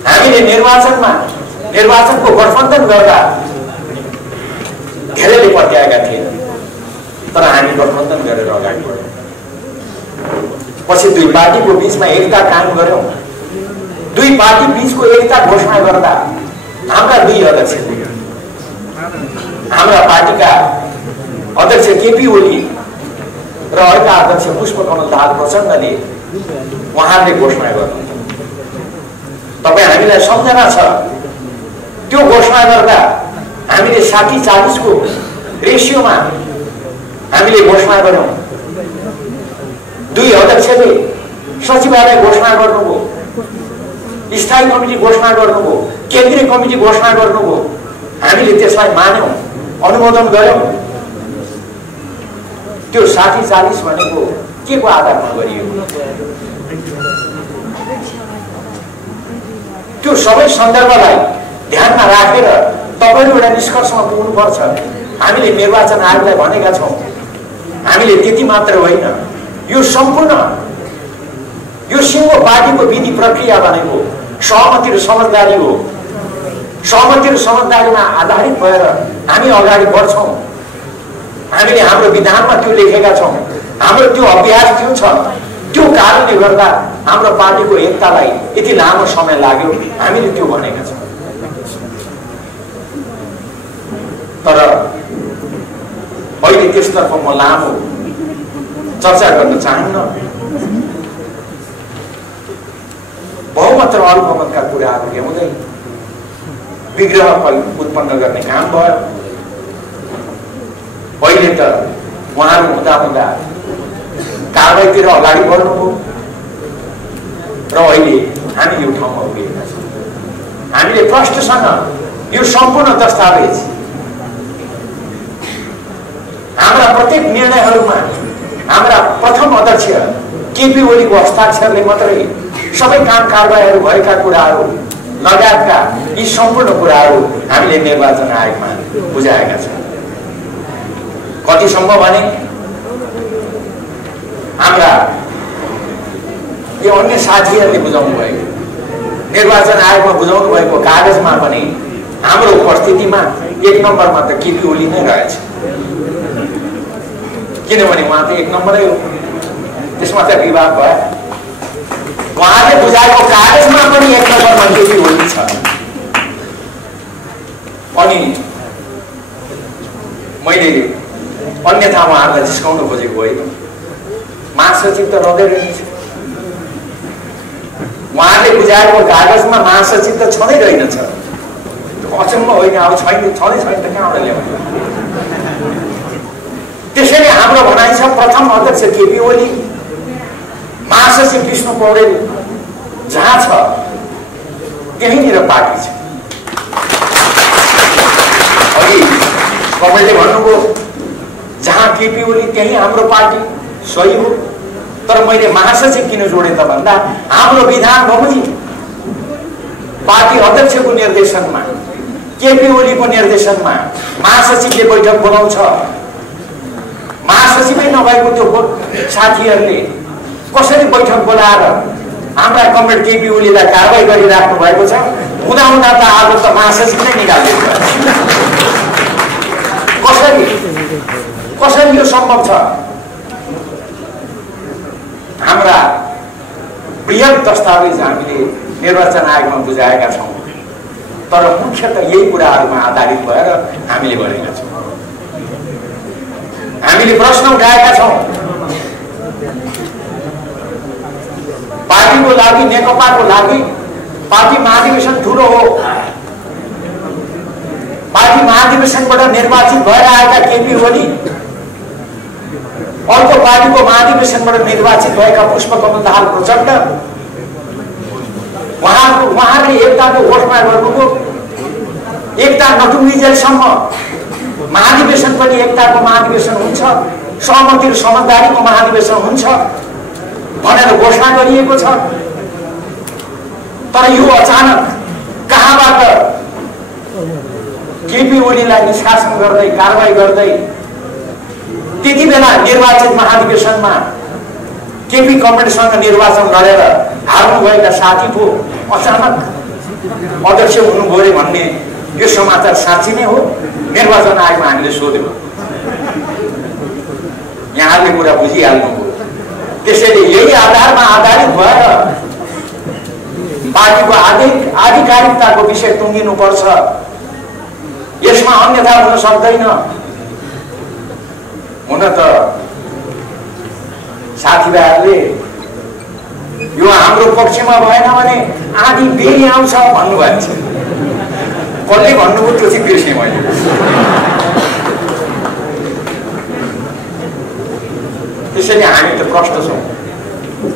हामीले निर्वाचनको गठबन्धन गर्दा धेरैले पत्याएका थिए। तर हामी गठबन्धन गरेर अगाडि बढ्यौँ। पछि दुई पार्टीको बीचमा एकता कायम गर्यौँ। दुई पार्टी बीचको एकता घोषणा गर्दा हाम्रा दुई अध्यक्ष, हाम्रा पार्टीका अध्यक्ष केपी ओली र अर्का अध्यक्ष पुष्पकमल दाहाल प्रचण्डले उहाँले घोषणा गर्नु। तपाईँ हामीलाई सम्झना छ, त्यो घोषणा गर्दा हामीले 60-40 को रेसियोमा हामीले घोषणा गर्यौँ। दुई अध्यक्षले सचिवालय घोषणा गर्नुभयो, स्थायी कमिटी घोषणा गर्नुभयो, केन्द्रीय कमिटी घोषणा गर्नुभयो। हामीले त्यसलाई मान्यौँ, अनुमोदन गर्यौँ। त्यो 60-40 भनेको के को आधारमा गरिएको? त्यो सबै सन्दर्भलाई ध्यानमा राखेर तपाईले एउटा निष्कर्षमा पुग्नुपर्छ। हामीले निर्वाचन आयोगलाई भनेका छौँ, हामीले त्यति मात्र होइन, यो सम्पूर्ण यो सिङ्गो पार्टीको विधि प्रक्रिया भनेको सहमति र समझदारी हो। सहमति र समझदारीमा आधारित भएर हामी अगाडि बढ्छौँ। हामीले हाम्रो विधानमा त्यो लेखेका छौँ, हाम्रो त्यो अभ्यास त्यो छ। त्यो कारणले गर्दा हाम्रो पार्टीको एकतालाई यति लामो समय लाग्यो, हामीले त्यो भनेका छौँ। तर अहिले त्यसतर्फ म लामो चर्चा गर्न चाहन्न। बहुमत र अल्पमतका कुराहरू ल्याउँदै विग्रह उत्पन्न गर्ने काम भयो। पहिले त उहाँहरू हुँदा हुँदा कारबाहीतिर अगाडि बढ्नुभयो र अहिले हामी यो ठाउँमा उभिएका छौँ। हामीले प्रश्नसँग यो सम्पूर्ण दस्तावेज हाम्रा प्रत्येक निर्णयहरूमा हाम्रा प्रथम अध्यक्ष केपी ओलीको हस्ताक्षरले मात्रै सबै काम कारबाहीहरू भएका कुराहरू लगायतका यी सम्पूर्ण कुराहरू हामीले निर्वाचन आयोगमा बुझाएका छौँ। कति सम्भव भने हाम्रा यो अन्य साथीहरूले बुझाउनु भएको, निर्वाचन आयोगमा बुझाउनु भएको कागजमा पनि हाम्रो उपस्थितिमा 1 नम्बरमा त केपी ओली नै रहेछ। किनभने उहाँ त 1 नम्बरै हो, त्यसमा त विवाद भयो। उहाँले बुझाएको कागजमा पनि 1 नम्बरमा केपी ओली छ। अनि मैले अन्यथा उहाँहरूलाई जिस्काउन खोजेको होइन। महासचिव त रहँदै रहन्छ, उहाँले बुझाएको कागजमा महासचिव त छँदै रहेनछ। अचम्म होइन, अब छैन, छँदै छैन त कहाँबाट ल्याउने? त्यसैले हाम्रो भनाइ छ प्रथम अध्यक्ष केपी ओली, महासचिव विष्णु पौडेल जहाँ छ त्यहीँनिर पार्टी छ। अघि कमलले भन्नुभयो जहाँ केपी ओली त्यहीँ हाम्रो पार्टी, सही हो। तर मैले महासचिव किन जोडे त भन्दा हाम्रो विधान बमोजिम पार्टी अध्यक्षको निर्देशनमा, केपी ओलीको निर्देशनमा महासचिवले बैठक बोलाउँछ। महासचिवै नभएको त्यो साथीहरूले कसरी बैठक बोलाएर हाम्रा कमरेड केपी ओलीलाई कारबाही गरिराख्नु भएको छ। हुँदा हुँदा त आज त महासचिव नै निकालिदिएको कसरी यो सम्भव छ? हाम्रा बृहत दस्तावेज हामीले निर्वाचन आयोगमा बुझाएका छौँ, तर मुख्यतः यही कुराहरूमा आधारित भएर हामीले गरेका छौँ। हामीले प्रश्न उठाएका छौँ, पार्टीको लागि, नेकपाको लागि पार्टी महाधिवेशन ठुलो हो। पार्टी महाधिवेशनबाट निर्वाचित भएर आएका केपी ओली, अर्को पार्टीको महाधिवेशनबाट निर्वाचित भएका पुष्पकमल दाहाल प्रचण्ड, उहाँले एकताको घोषणा गर्नुभयो। एकता नटुङ्गिजेलसम्म महाधिवेशन पनि एकताको महाधिवेशन हुन्छ, सहमति र समझदारीको महाधिवेशन हुन्छ भनेर घोषणा गरिएको छ। तर यो अचानक कहाँबाट केपी ओलीलाई निष्कासन गर्दै, कारबाही गर्दै, त्यति बेला निर्वाचित महाधिवेशनमा केपी कमरेडसँग निर्वाचन लडेर हार्नुभएका साथी पो अचानक अध्यक्ष हुनुभयो रे भन्ने यो समाचार साँच्ची नै हो? निर्वाचन आयोगमा हामीले सोध्यौँ। यहाँले कुरा बुझिहाल्नुभयो। त्यसैले यही आधारमा आधारित भएर पार्टीको आधिकारिकताको विषय टुङ्गिनुपर्छ। यसमा अन्यथा हुन सक्दैन। हुन त साथीभाइहरूले यो हाम्रो पक्षमा भएन भने आधी बेरी आउँछ भन्नुभएको छ। कसले भन्नुभयो त्यो चाहिँ बिर्सेँ मैले। त्यसैले हामी त प्रष्ट छौँ।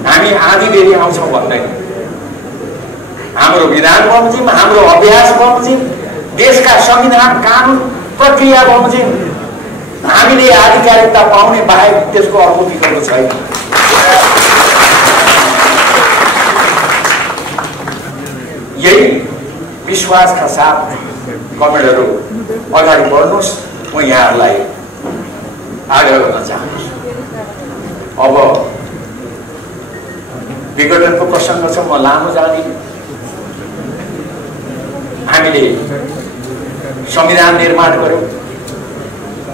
हामी आधी बेरी आउँछौँ भन्दैन। हाम्रो विधान बमोजिम, हाम्रो अभ्यास बमोजिम, देशका संविधान कानुन प्रक्रिया बमोजिम हामीले आधिकारिकता पाउने बाहेक त्यसको अर्को विकल्प छैन। यही विश्वासका साथ कमेन्टहरू अगाडि बढ्नुहोस्। म यहाँहरूलाई आग्रह गर्न चाहन्छु। अब विघटनको प्रसङ्ग छ, म लामो जाँदिनँ। हामीले संविधान निर्माण गर्यौँ।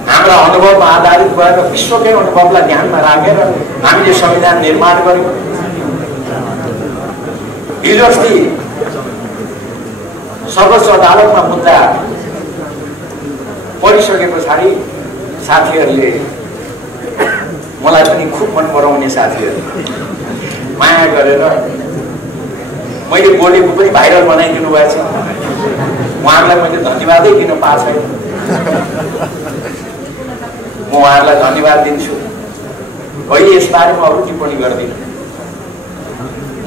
हाम्रा अनुभवमा आधारित भएर विश्वकै अनुभवलाई ध्यानमा राखेर हामीले संविधान निर्माण गर्यौँ। हिजो अस्ति सर्वोच्च अदालतमा मुद्दा पढिसके पछाडि साथीहरूले मलाई पनि खुब मन पराउने साथीहरू माया गरेर मैले बोलेको पनि भाइरल बनाइदिनु भएछ। उहाँहरूलाई मैले धन्यवादै दिन पाएको छैन। म उहाँहरूलाई धन्यवाद दिन्छु। अहिले यसबारेमा अरू टिप्पणी गर्दिनँ।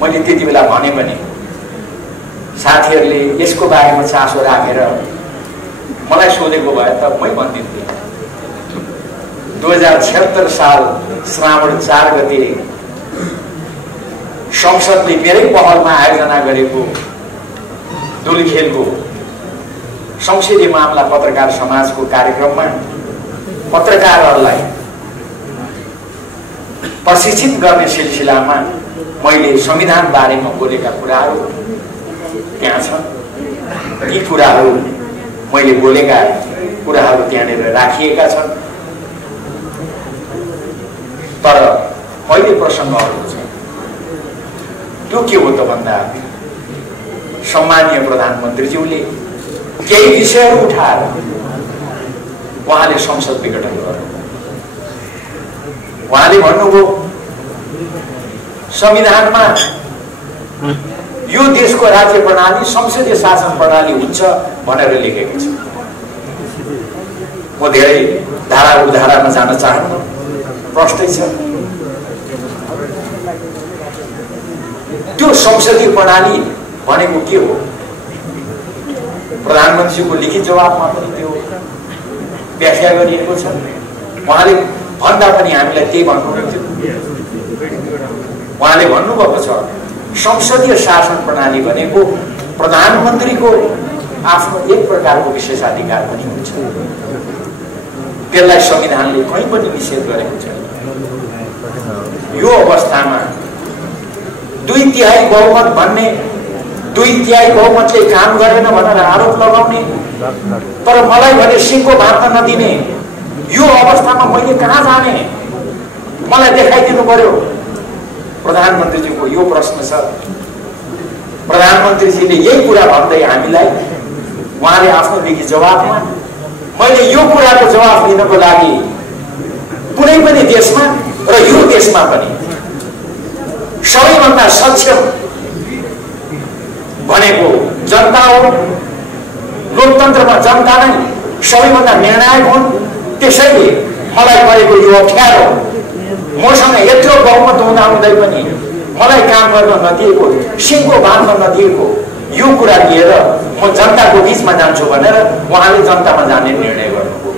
मैले त्यति बेला भने पनि साथीहरूले यसको बारेमा चासो राखेर मलाई सोधेको भए त मै भनिदिन्थेँ। 2076 साल श्रावण 4 गते संसदले मेरै पहलमा आयोजना गरेको धुलखेलको संसदीय मामला पत्रकार समाजको कार्यक्रममा पत्रकारहरूलाई प्रशिक्षित गर्ने सिलसिलामा मैले संविधान बारेमा बोलेका कुराहरू त्यहाँ छन्। यी कुराहरू मैले बोलेका कुराहरू त्यहाँनिर राखिएका छन्। तर अहिले प्रसङ्ग अर्को छ। त्यो के हो त भन्दा सम्मानीय प्रधानमन्त्रीज्यूले केही विषयहरू उठाएर उहाँले संसद विघटन गर्नु। उहाँले भन्नुभयो संविधानमा यो देशको राज्य प्रणाली संसदीय शासन प्रणाली हुन्छ भनेर लेखेको छ। म धेरै धारा उधारामा जान चाहन्न, प्रष्टै छ। त्यो संसदीय प्रणाली भनेको के हो? प्रधानमन्त्रीको लिखित जवाबमा पनि त्यो व्याख्या गरिएको छ। उहाँले भन्दा पनि हामीलाई त्यही भन्नुहुन्थ्यो। उहाँले भन्नुभएको छ संसदीय शासन प्रणाली भनेको प्रधानमन्त्रीको आफ्नो एक प्रकारको विशेषाधिकार पनि हुन्छ। त्यसलाई संविधानले कहीँ पनि निषेध गरेको छैन। यो अवस्थामा 2/3 बहुमत भन्ने, 2/3 बहुमतले काम गरेन भनेर आरोप लगाउने, तर मलाई भने सिङ्गो भाग्न नदिने, यो अवस्थामा मैले कहाँ जाने? मलाई देखाइदिनु पर्यो। प्रधानमन्त्रीजीको यो प्रश्न छ। प्रधानमन्त्रीजीले यही कुरा भन्दै हामीलाई उहाँले आफ्नो लिखित जवाबमा मैले यो कुराको जवाफ दिनको लागि कुनै पनि देशमा र यो देशमा पनि सबैभन्दा सक्षम भनेको जनता हो। लोकतन्त्रमा जनता नै सबैभन्दा निर्णायक हुन्। त्यसैले मलाई परेको यो अप्ठ्यारो, मसँग यत्रो बहुमत हुँदाहुँदै पनि मलाई काम गर्न नदिएको, सिङ्गो बाँध्न नदिएको यो कुरा लिएर म जनताको बिचमा जान्छु भनेर उहाँले जनतामा जाने निर्णय गर्नुभयो।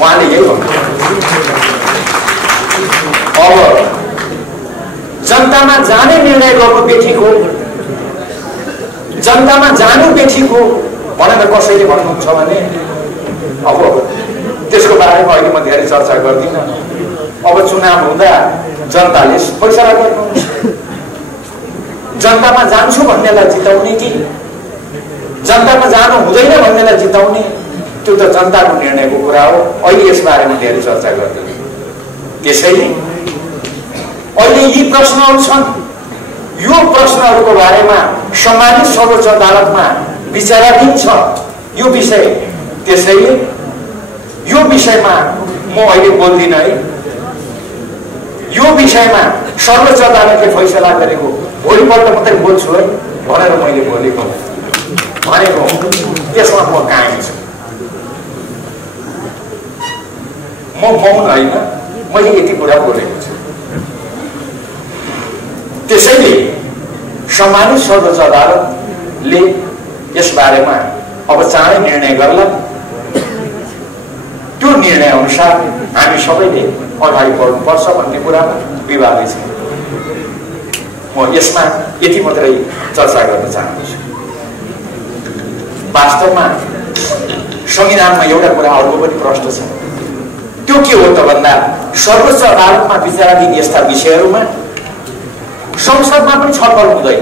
उहाँले यही भन्नुभयो। अब जनतामा जाने निर्णय गर्नु बेठिक हो, जनतामा जानु बेठिक हो भनेर कसैले भन्नुहुन्छ भने अब त्यसको बारेमा अहिले म धेरै चर्चा गर्दिनँ। अब चुनाव हुँदा जनताले फैसला गर्नु। जनतामा जान्छु भन्नेलाई जिताउने कि जनतामा जानु हुँदैन भन्नेलाई जिताउने, त्यो त जनताको निर्णयको कुरा हो। अहिले यसबारेमा धेरै चर्चा गर्दैन। त्यसैले अहिले यी प्रश्नहरू छन्। यो प्रश्नहरूको बारेमा सम्मानित सर्वोच्च अदालतमा विचाराधीन छ यो विषय। त्यसैले यो विषयमा म अहिले बोल्दिनँ है। यो विषयमा सर्वोच्च अदालतले फैसला गरेको भोलिपल्ट मात्रै बोल्छु है भनेर मैले भनेको त्यसमा म कायम छु। म मौन होइन, मैले यति कुरा बोलेको छु। त्यसैले सम्मानित सर्वोच्च अदालतले यस बारेमा अब चाँडै निर्णय गर्ला। त्यो निर्णय अनुसार हामी सबैले अगाडि बढ्नुपर्छ भन्ने कुरामा विवादै छ। म यसमा यति मात्रै चर्चा गर्न चाहन्छु। वास्तवमा संविधानमा एउटा कुरा अर्को पनि प्रश्न छ। त्यो के हो त भन्दा सर्वोच्च अदालतमा विचाराधीन यस्ता विषयहरूमा संसदमा पनि छलफल हुँदैन।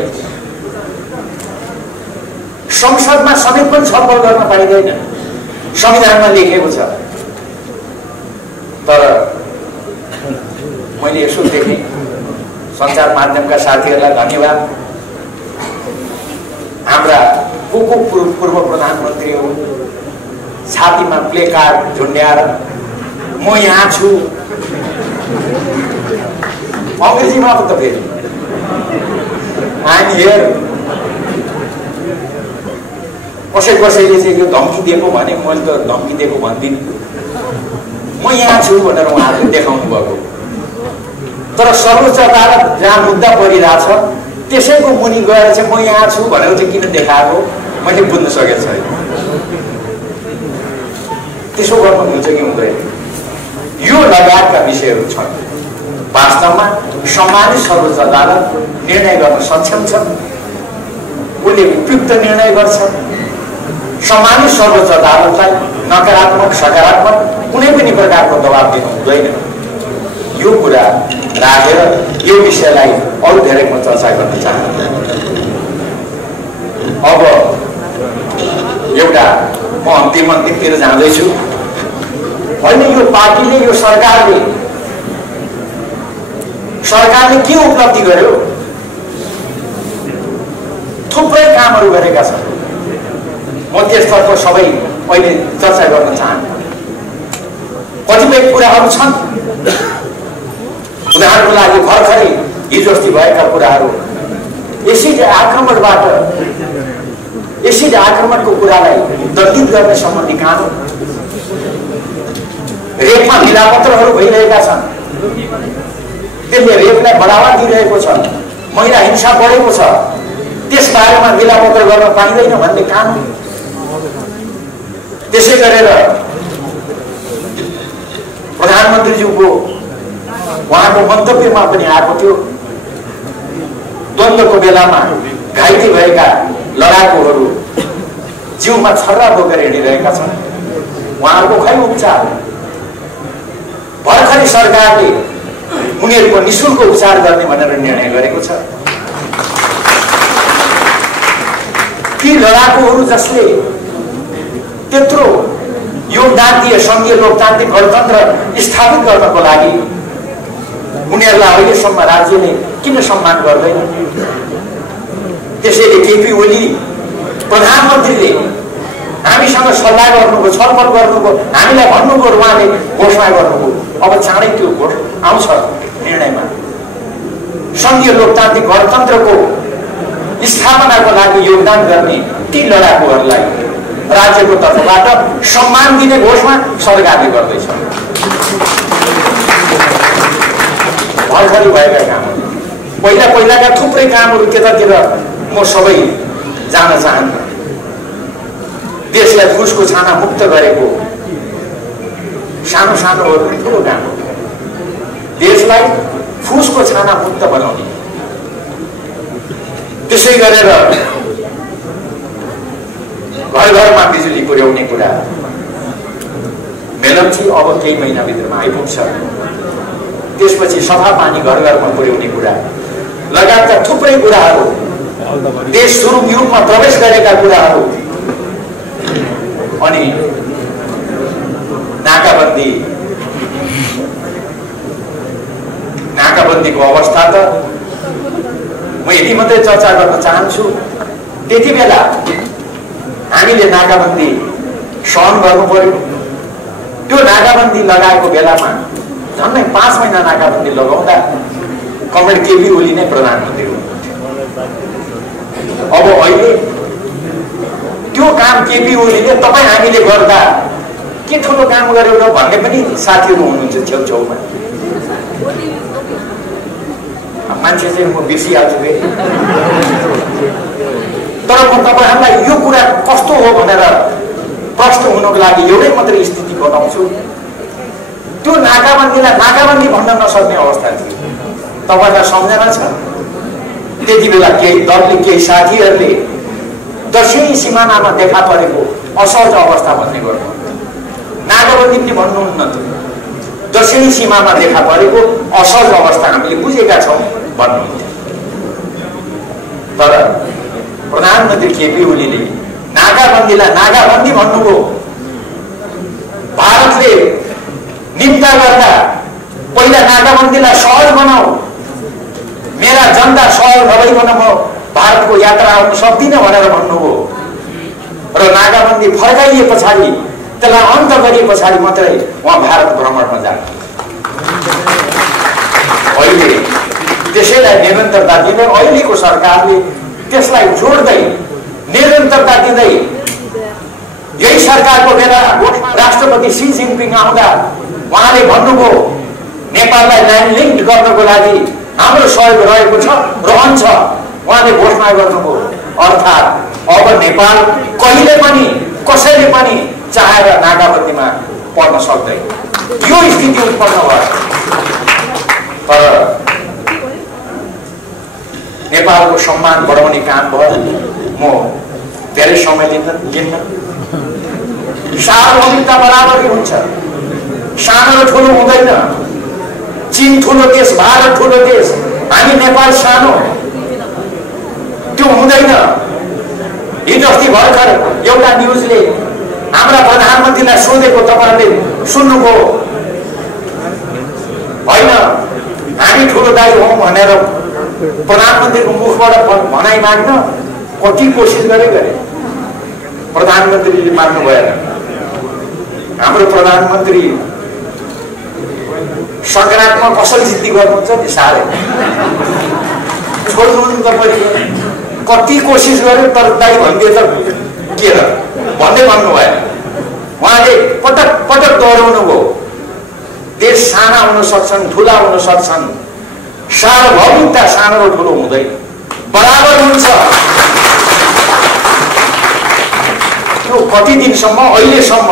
संसदमा समेत पनि छलफल गर्न पाइँदैन, संविधानमा लेखेको छ। तर मैले यसो देखेँ, सञ्चार माध्यमका साथीहरूलाई धन्यवाद। हाम्रा पूर्व प्रधानमन्त्रीहरू छातीमा प्ले कार्ड झुन्ड्याएर म यहाँ छु, अङ्ग्रेजीमा पो त फेरि हामी हेर। कसैले चाहिँ यो धम्की दिएको भने मैले त धम्की दिएको भन्दिनँ, म यहाँ छु भनेर उहाँहरूले देखाउनु भएको। तर सर्वोच्च अदालत जहाँ मुद्दा परिरहेछ त्यसैको मुनि गएर चाहिँ म यहाँ छु भनेर चाहिँ किन देखाएको मैले बुझ्न सकेको छैन। त्यसो गर्नु हुन्छ कि हुँदैन? यो लगायतका विषयहरू छन्। वास्तवमा सम्मानित सर्वोच्च अदालत निर्णय गर्न सक्षम छ, उसले उपयुक्त निर्णय गर्छ। सम्मानित सर्वोच्च अदालतलाई नकारात्मक सकारात्मक कुनै पनि प्रकारको दबाब दिनु हुँदैन। यो कुरा राखेर यो विषयलाई अरू धेरै म चर्चा गर्न चाहन्छु। अब एउटा म अन्तिमतिर जाँदैछु। होइन, यो पार्टीले यो सरकारले के उपलब्धि गर्यो? थुप्रै कामहरू गरेका छन्। म त्यसतर्फ सबै अहिले चर्चा गर्न चाहन्छु। कतिपय कुराहरू छन्, उदाहरणको लागि भर्खरै हिजो अस्ति भएका कुराहरू, एसिड आक्रमणको कुरालाई दण्डित गर्ने सम्बन्धी कानुन, रेपमा मिलापत्रहरू भइरहेका छन्, त्यसले रेपलाई बढावा दिइरहेको छ, महिला हिंसा बढेको छ, त्यस बारेमा मिलापत्र गर्न पाइँदैन भन्ने कानुन। त्यसै गरेर प्रधानमन्त्रीज्यूको उहाँको मन्तव्यमा पनि आएको थियो, द्वन्द्वको बेलामा घाइते भएका लडाकुहरू जिउमा छर्रा बोकेर हिँडिरहेका छन्, उहाँहरूको खै उपचार? भर्खरै सरकारले उनीहरूको निःशुल्क उपचार गर्ने भनेर निर्णय गरेको छ। ती लडाकुहरू जसले त्यत्रो योगदान दिए सङ्घीय लोकतान्त्रिक गणतन्त्र स्थापित गर्नको लागि, उनीहरूलाई अहिलेसम्म राज्यले किन सम्मान गर्दैन? त्यसैले केपी ओली प्रधानमन्त्रीले हामीसँग सल्लाह गर्नुको, छलफल गर्नुको, हामीलाई भन्नुको, उहाँले घोषणा गर्नुको। अब चाँडै त्यो आउँछ निर्णयमा। सङ्घीय लोकतान्त्रिक गणतन्त्रको स्थापनाको लागि योगदान गर्ने ती लडाकुहरूलाई राज्यको तर्फबाट सम्मान दिने घोषणा सरकारले गर्दैछ। भर्खरै भएका कामहरू, पहिलाका थुप्रै कामहरू त्यतातिर म सबै जान चाहन्छु। देशलाई फुसको छाना मुक्त गरेको सानो ठुलो काम हो। देशलाई फुसको छाना मुक्त बनाउने, त्यसै गरेर घर घरमा बिजुली पुर्याउने कुरा, मेलम्ची अब केही महिनाभित्रमा आइपुग्छ। त्यसपछि सफा पानी घर घरमा पुर्याउने कुरा लगायतका थुप्रै कुराहरू, देश सुरुङ युगमा प्रवेश गरेका कुराहरू, अनि नाकाबन्दी नाकाबन्दीको अवस्था त म यति मात्रै चर्चा गर्न चाहन्छु। त्यति बेला हामीले नाकाबन्दी सहन गर्नु पर्यो। त्यो नाकाबन्दी लगाएको बेलामा झन्डै 5 महिना नाकाबन्दी लगाउँदा कमरेड केपी ओली नै प्रधानमन्त्री हुनुहुन्थ्यो। अब अहिले त्यो काम केपी ओलीले तपाईँ हामीले गर्दा के ठुलो काम गर्यो र भन्ने पनि साथीहरू हुनुहुन्छ छेउछेउमा। मान्छे चाहिँ म बिर्सिहाल्छु फेरि। तर म तपाईँहरूलाई यो कुरा कस्तो हो भनेर प्रश्न हुनको लागि एउटै मात्रै स्थिति बताउँछु। त्यो नाकाबन्दीलाई नाकाबन्दी भन्न नसक्ने अवस्था थियो। तपाईँलाई सम्झना छ त्यति बेला केही दलले केही साथीहरूले दक्षिणी सिमानामा देखा परेको असहज अवस्था भन्ने गर्नु, नाकाबन्दी पनि भन्नुहुन्न त, दक्षिणी सीमामा देखा परेको असहज अवस्था हामीले बुझेका छौँ भन्नुहुन्थ्यो। तर प्रधानमन्त्री केपी ओलीले नाकाबन्दीलाई नाकाबन्दी भन्नुभयो। भारतले निम्ता गर्दा पहिला नाकाबन्दीलाई सहज बनाऊ, मेरा जनता सहज नभइकन म भारतको यात्रा आउन सक्दिनँ भनेर भन्नुभयो। र नाकाबन्दी फर्काइए पछाडि त्यसलाई अन्त गरिए पछाडि मात्रै उहाँ भारत भ्रमणमा जानु। अहिले त्यसैलाई निरन्तरता दिँदै अहिलेको सरकारले त्यसलाई जोड्दै निरन्तरता दिँदै यही सरकारको बेला राष्ट्रपति सी जिनपिङ आउँदा उहाँले भन्नुभयो नेपाललाई ल्यान्ड लिङ्क गर्नको लागि हाम्रो सहयोग रहेको छ, रहन्छ, उहाँले घोषणा गर्नुभयो। अर्थात् अब नेपाल कहिले पनि कसैले पनि चाहेर नाकाबन्दीमा पर्न सक्दैन, यो स्थिति उत्पन्न भयो। तर नेपालको सम्मान बढाउने काम भयो। म धेरै समय लिन्न। सार्वभौमिकता बराबरी हुन्छ, सानो र ठुलो हुँदैन। चीन ठुलो देश, भारत ठुलो देश, हामी नेपाल सानो, त्यो हुँदैन। हिजोअस्ति भर्खर एउटा न्युजले हाम्रा प्रधानमन्त्रीलाई सोधेको तपाईँहरूले सुन्नुभयो होइन? हामी ठुलो दाइ हौँ भनेर प्रधानमन्त्रीको मुखबाट भनाइ माग्न कति कोसिस गरे प्रधानमन्त्रीले माग्नु भएन। हाम्रो प्रधानमन्त्री सकारात्मक असल जिद्दी गर्नुहुन्छ नि, साह्रै छोड्नु त पऱ्यो। कति कोसिस गर्यो तर दाइ भनिदिए त के र भन्दै भन्नु भएन। उहाँले पटक पटक दोहोऱ्याउनु भयो देश साना हुन सक्छन्, ठुला हुन सक्छन्, सार्वभौमिकता सानो र ठुलो हुँदैन, बराबर हुन्छ। त्यो कति दिनसम्म अहिलेसम्म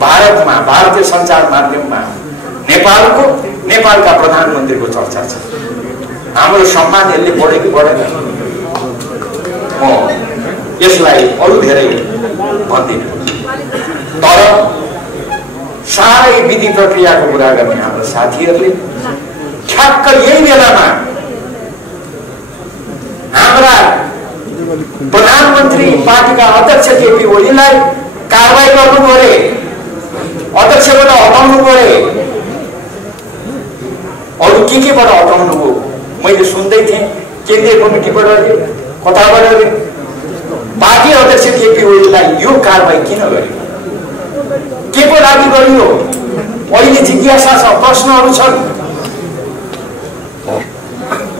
भारतमा भारतीय सञ्चार माध्यममा नेपालका प्रधानमन्त्रीको चर्चा छ। हाम्रो सम्मान यसले बढ्यो कि बढेन? म यसलाई अरू धेरै भन्दिनँ। तर साह्रै विधि प्रक्रियाको कुरा गर्ने हाम्रो साथीहरूले ठ्याक्क यही बेलामा हाम्रा प्रधानमन्त्री पार्टीका अध्यक्ष केपी ओलीलाई कारवाही गर्नु परे, अध्यक्षबाट हटाउनु परे, अरू केबाट हटाउनु हो। मैले सुन्दै थिएँ केन्द्रीय कमिटीबाट कताबाट पार्टी अध्यक्ष केपी ओलीलाई यो कारवाही किन गर्यो, के को लागि गरियो? अहिले जिज्ञासा छ, प्रश्नहरू छन्।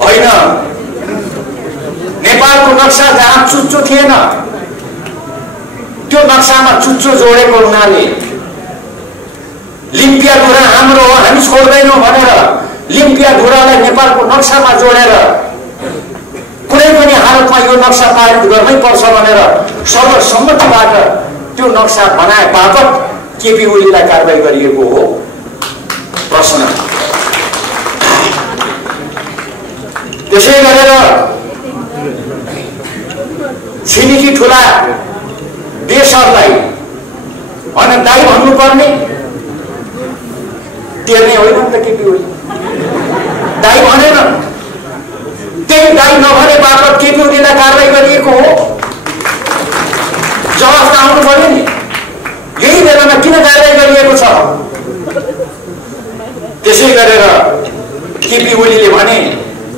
होइन, नेपालको नक्सा जहाँ चुच्चो थिएन त्यो नक्सामा चुच्चो जोडेको हुनाले लिम्पियाधुरा हाम्रो हो, हामी छोड्दैनौँ भनेर लिम्पियाधुरालाई नेपालको नक्सामा जोडेर कुनै पनि हालतमा यो नक्सा पारित गर्नै पर्छ भनेर सर्वसम्मतिबाट त्यो नक्सा बनाए बापत केपी ओलीलाई कारवाही गरिएको हो। प्रश्न त्यसै गरेर छिमेकी ठुला देशहरूलाई होइन दाइ भन्नुपर्ने, टेर्ने होइन नि त केपी ओली, दाइ भनेन। त्यही दाइ नभने बापत केपी ओलीलाई कारवाही गरिएको हो। जवाफ आउनु पर्यो नि, यही बेलामा किन कारवाही गरिएको छ? त्यसै गरेर केपी ओलीले भने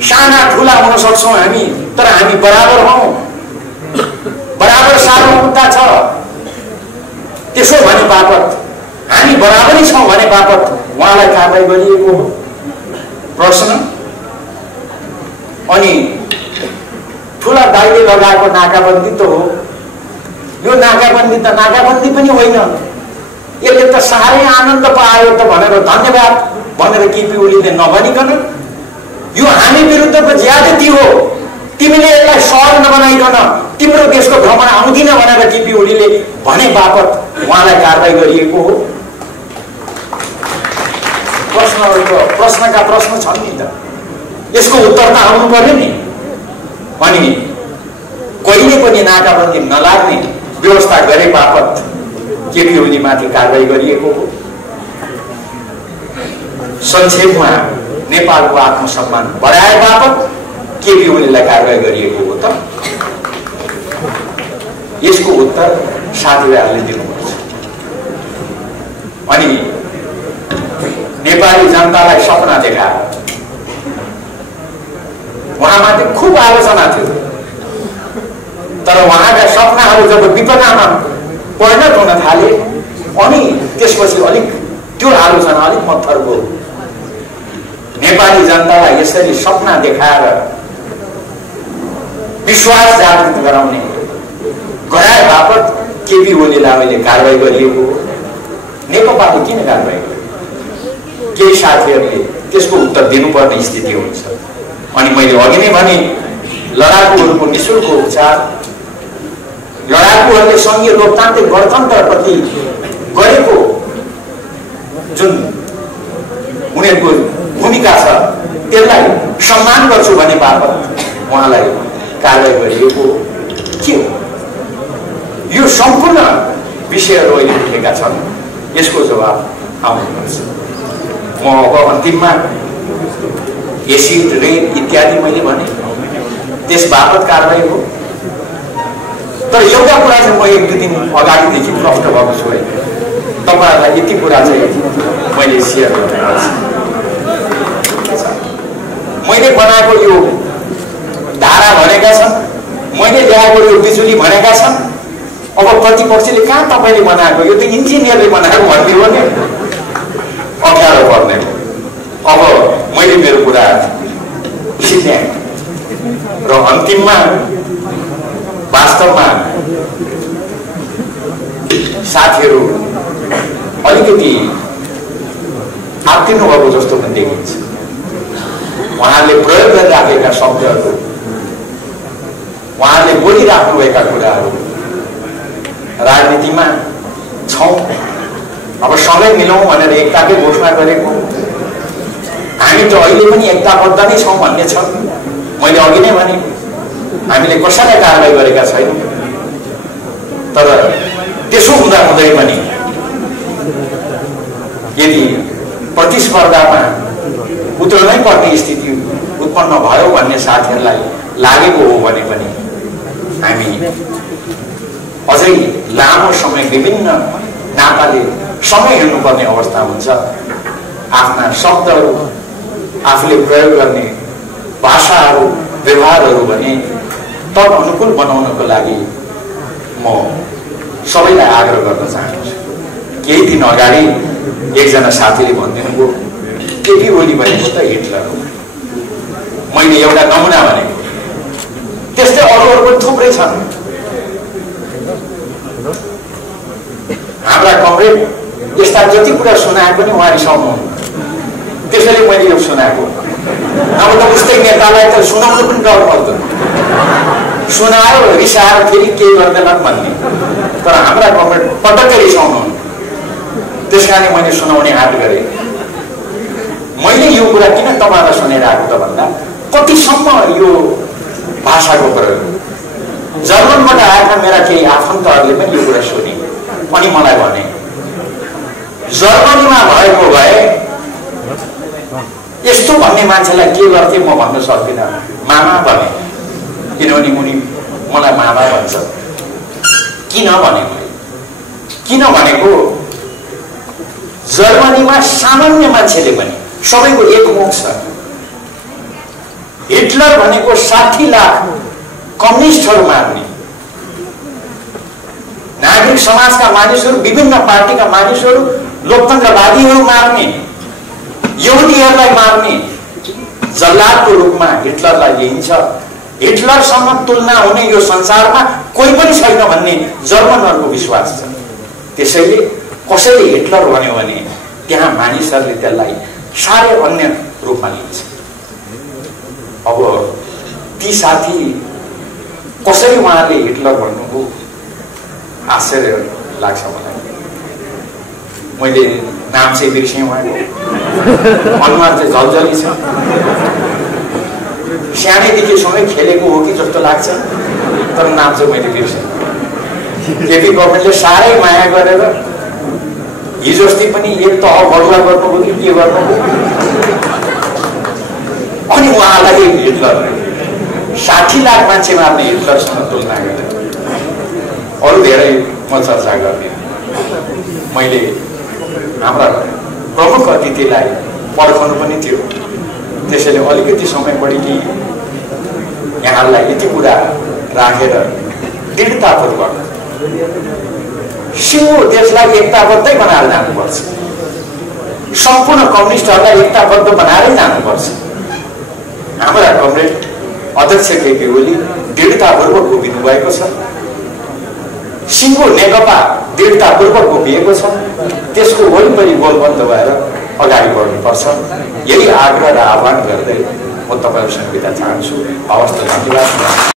साना ठुला हुन सक्छौं हामी, तर हामी बराबर हौं, बराबर सार्वभौमता छ, त्यसो भने बापत हामी बराबरै छौं भने बापत उहाँलाई कारबाही गरिएको हो प्रश्न। अनि ठुला दाइले लगाएको नाकाबन्दी त हो, यो नाकाबन्दी त नाकाबन्दी पनि होइन, यसले त साह्रै आनन्द पायो त भनेर धन्यवाद भनेर केपी ओलीले नभनिकन यो हामी विरुद्धको ज्यादती हो, तिमीले यसलाई सहर नबनाइकन तिम्रो देशको भ्रमण आउँदिन भनेर केपी ओलीले भने बापत उहाँलाई कारबाही गरिएको हो। प्रश्नका प्रश्न छन् नि त, यसको उत्तर त आउनु पर्यो नि। अनि कहिले पनि नाकाबन्दी नलाग्ने व्यवस्था गरे बापत केपी ओलीमाथि कारबाही गरिएको हो। संक्षेपमा नेपालको आत्मसम्मान बढाए बापत केपी ओलीलाई कारबाही गरिएको हो त? यसको उत्तर साथीभाइहरूले दिनुपर्छ। अनि नेपाली जनतालाई सपना देखाएर उहाँमाथि खुब आलोचना थियो, तर उहाँका सपनाहरू जब विपदामा परिणत हुन थाले अनि त्यसपछि अलिक त्यो आलोचना अलिक मत्थर भयो। नेपाली जनतालाई यसरी सपना देखाएर विश्वास जागृत गराउने गराए बापत केपी ओलीलाई अहिले कारबाही गरिएको हो। नेकपाले किन कारबाही गर्यो? केही साथीहरूले त्यसको उत्तर दिनुपर्ने स्थिति हुन्छ। अनि मैले अघि नै भने लडाकुहरूको निःशुल्क उपचार, लडाकुहरूले संघीय लोकतान्त्रिक गणतन्त्रप्रति गरेको जुन उनीहरूको भूमिका छ त्यसलाई सम्मान गर्छु भने बापत उहाँलाई कारबाही गरिएको के हो? यो सम्पूर्ण विषयहरू अहिले उठेका छन्, यसको जवाब आउनुपर्छ। म अब अन्तिममा एसिड रेन इत्यादि मैले भने त्यस बापत कारबाही हो। तर एउटा कुरा चाहिँ म एक दुई दिन अगाडिदेखि प्रष्ट भएको छु है, तपाईँहरूलाई यति कुरा चाहिँ मैले सेयर गर्ने गर्छु। मैले बनाएको यो धारा भनेका छन्, मैले ल्याएको यो बिजुली भनेका छन्। अब प्रतिपक्षले कहाँ तपाईँले बनाएको, यो त इन्जिनियरले बनाएको भन्ने हो नि, अप्ठ्यारो पर्ने हो। अब मैले मेरो कुरा सिद्ध्याएँ र अन्तिममा वास्तवमा साथीहरू अलिकति आत्तिनु भएको जस्तो पनि देखिन्छ। उहाँले प्रयोग गरिराखेका शब्दहरू, उहाँले बोलिराख्नुभएका कुराहरू राजनीतिमा छौँ, अब सँगै मिलौँ भनेर एकताकै घोषणा गरेको, हामी त अहिले पनि एकताबद्ध नै छौँ भन्ने छ। मैले अघि नै भने हामीले कसैलाई कारबाही गरेका छैनौँ, तर त्यसो हुँदा हुँदै पनि यदि प्रतिस्पर्धामा उत्रनै पर्ने स्थिति उत्पन्न भयो भन्ने साथीहरूलाई लागेको हो भने पनि हामी अझै लामो समय विभिन्न नाताले समय हेर्नुपर्ने अवस्था हुन्छ। आफ्ना शब्दहरू, आफूले प्रयोग गर्ने भाषाहरू, व्यवहारहरू भने तब अनुकूल बनाउनको लागि म सबैलाई आग्रह गर्न चाहन्छु। केही दिन अगाडि एकजना साथीले भनिदिनु भयो केपी ओली भनेको त हिटलर हो। मैले एउटा नमुना भनेको, त्यस्तै अरूहरू पनि थुप्रै छन्। हाम्रा कमरेड यस्ता जति कुरा सुनाए पनि उहाँ रिसाउनुहुन्न, त्यसैले मैले यो सुनाएको। अब त उस्तै नेतालाई त सुनाउनु पनि डर पर्दैन, सुनायो रिसाएर फेरि केही गर्दैनन् भन्ने। तर हाम्रा कमरेड पटक्कै रिसाउनुहुन्न, त्यस कारण मैले सुनाउने आँट गरेँ। मैले यो कुरा किन तपाईँलाई सुनाइरहेको त भन्दा कतिसम्म यो भाषाको प्रयोग, जर्मनबाट आएका मेरा केही आफन्तहरूले पनि यो कुरा सुने अनि मलाई भने जर्मनीमा भएको भए यस्तो भन्ने मान्छेलाई के गर्थे म भन्न सक्दिनँ, मामा भने, किनभने उनी मलाई मामा भन्छ। किन भनेको जर्मनीमा सामान्य मान्छेले पनि सबैको एक मुख छ, हिटलर भनेको 60 लाख कम्युनिस्टहरू मार्ने, नागरिक समाजका मानिसहरू, विभिन्न पार्टीका मानिसहरू, लोकतन्त्रवादीहरू मार्ने, यहुदीहरूलाई मार्ने जल्लादको रूपमा हिटलरलाई लिइन्छ। हिटलरसँग तुलना हुने यो संसारमा कोही पनि छैन भन्ने जर्मनहरूको विश्वास छ। त्यसैले कसैले हिटलर भन्यो भने त्यहाँ मानिसहरूले त्यसलाई साह्रै अन्य रूपमा लिन्छ। अब ती साथी कसरी उहाँले हिटलर भन्नुभयो, आश्चर्य लाग्छ मलाई। मैले नाम चाहिँ बिर्सेँ उहाँको, अनुहार चाहिँ झल्झली छ, सानैदेखि सँगै खेलेको हो कि जस्तो लाग्छ, तर नाम चाहिँ मैले बिर्सेँ। केपी गभर्मेन्टले साह्रै माया गरेर हिजो अस्ति पनि एक तह बढुवा गर्नुभयो कि के गर्नुभयो, अनि उहाँलाई हिटलर 60 लाख मान्छे मार्ने हिटलरसँग तुलना गरेर अरू धेरै म चर्चा गर्ने। मैले हाम्रा प्रमुख अतिथिलाई पर्खनु पनि थियो, त्यसैले अलिकति समय बढी लिएँ। यहाँलाई यति कुरा राखेर दृढतापूर्वक सिङ्गो देशलाई एकताबद्धै बनाएर जानुपर्छ, सम्पूर्ण कम्युनिस्टहरूलाई एकताबद्ध बनाएरै जानुपर्छ। हाम्रा कमरेड अध्यक्ष केपी ओली दृढतापूर्वक उभिनु भएको छ, सिङ्गो नेकपा दृढतापूर्वक उभिएको छ। त्यसको वरिपरि गोलबन्द भएर अगाडि बढ्नुपर्छ। यही आग्रह र आह्वान गर्दै म तपाईँहरूसँग बिदा चाहन्छु। हवस् त, धन्यवाद।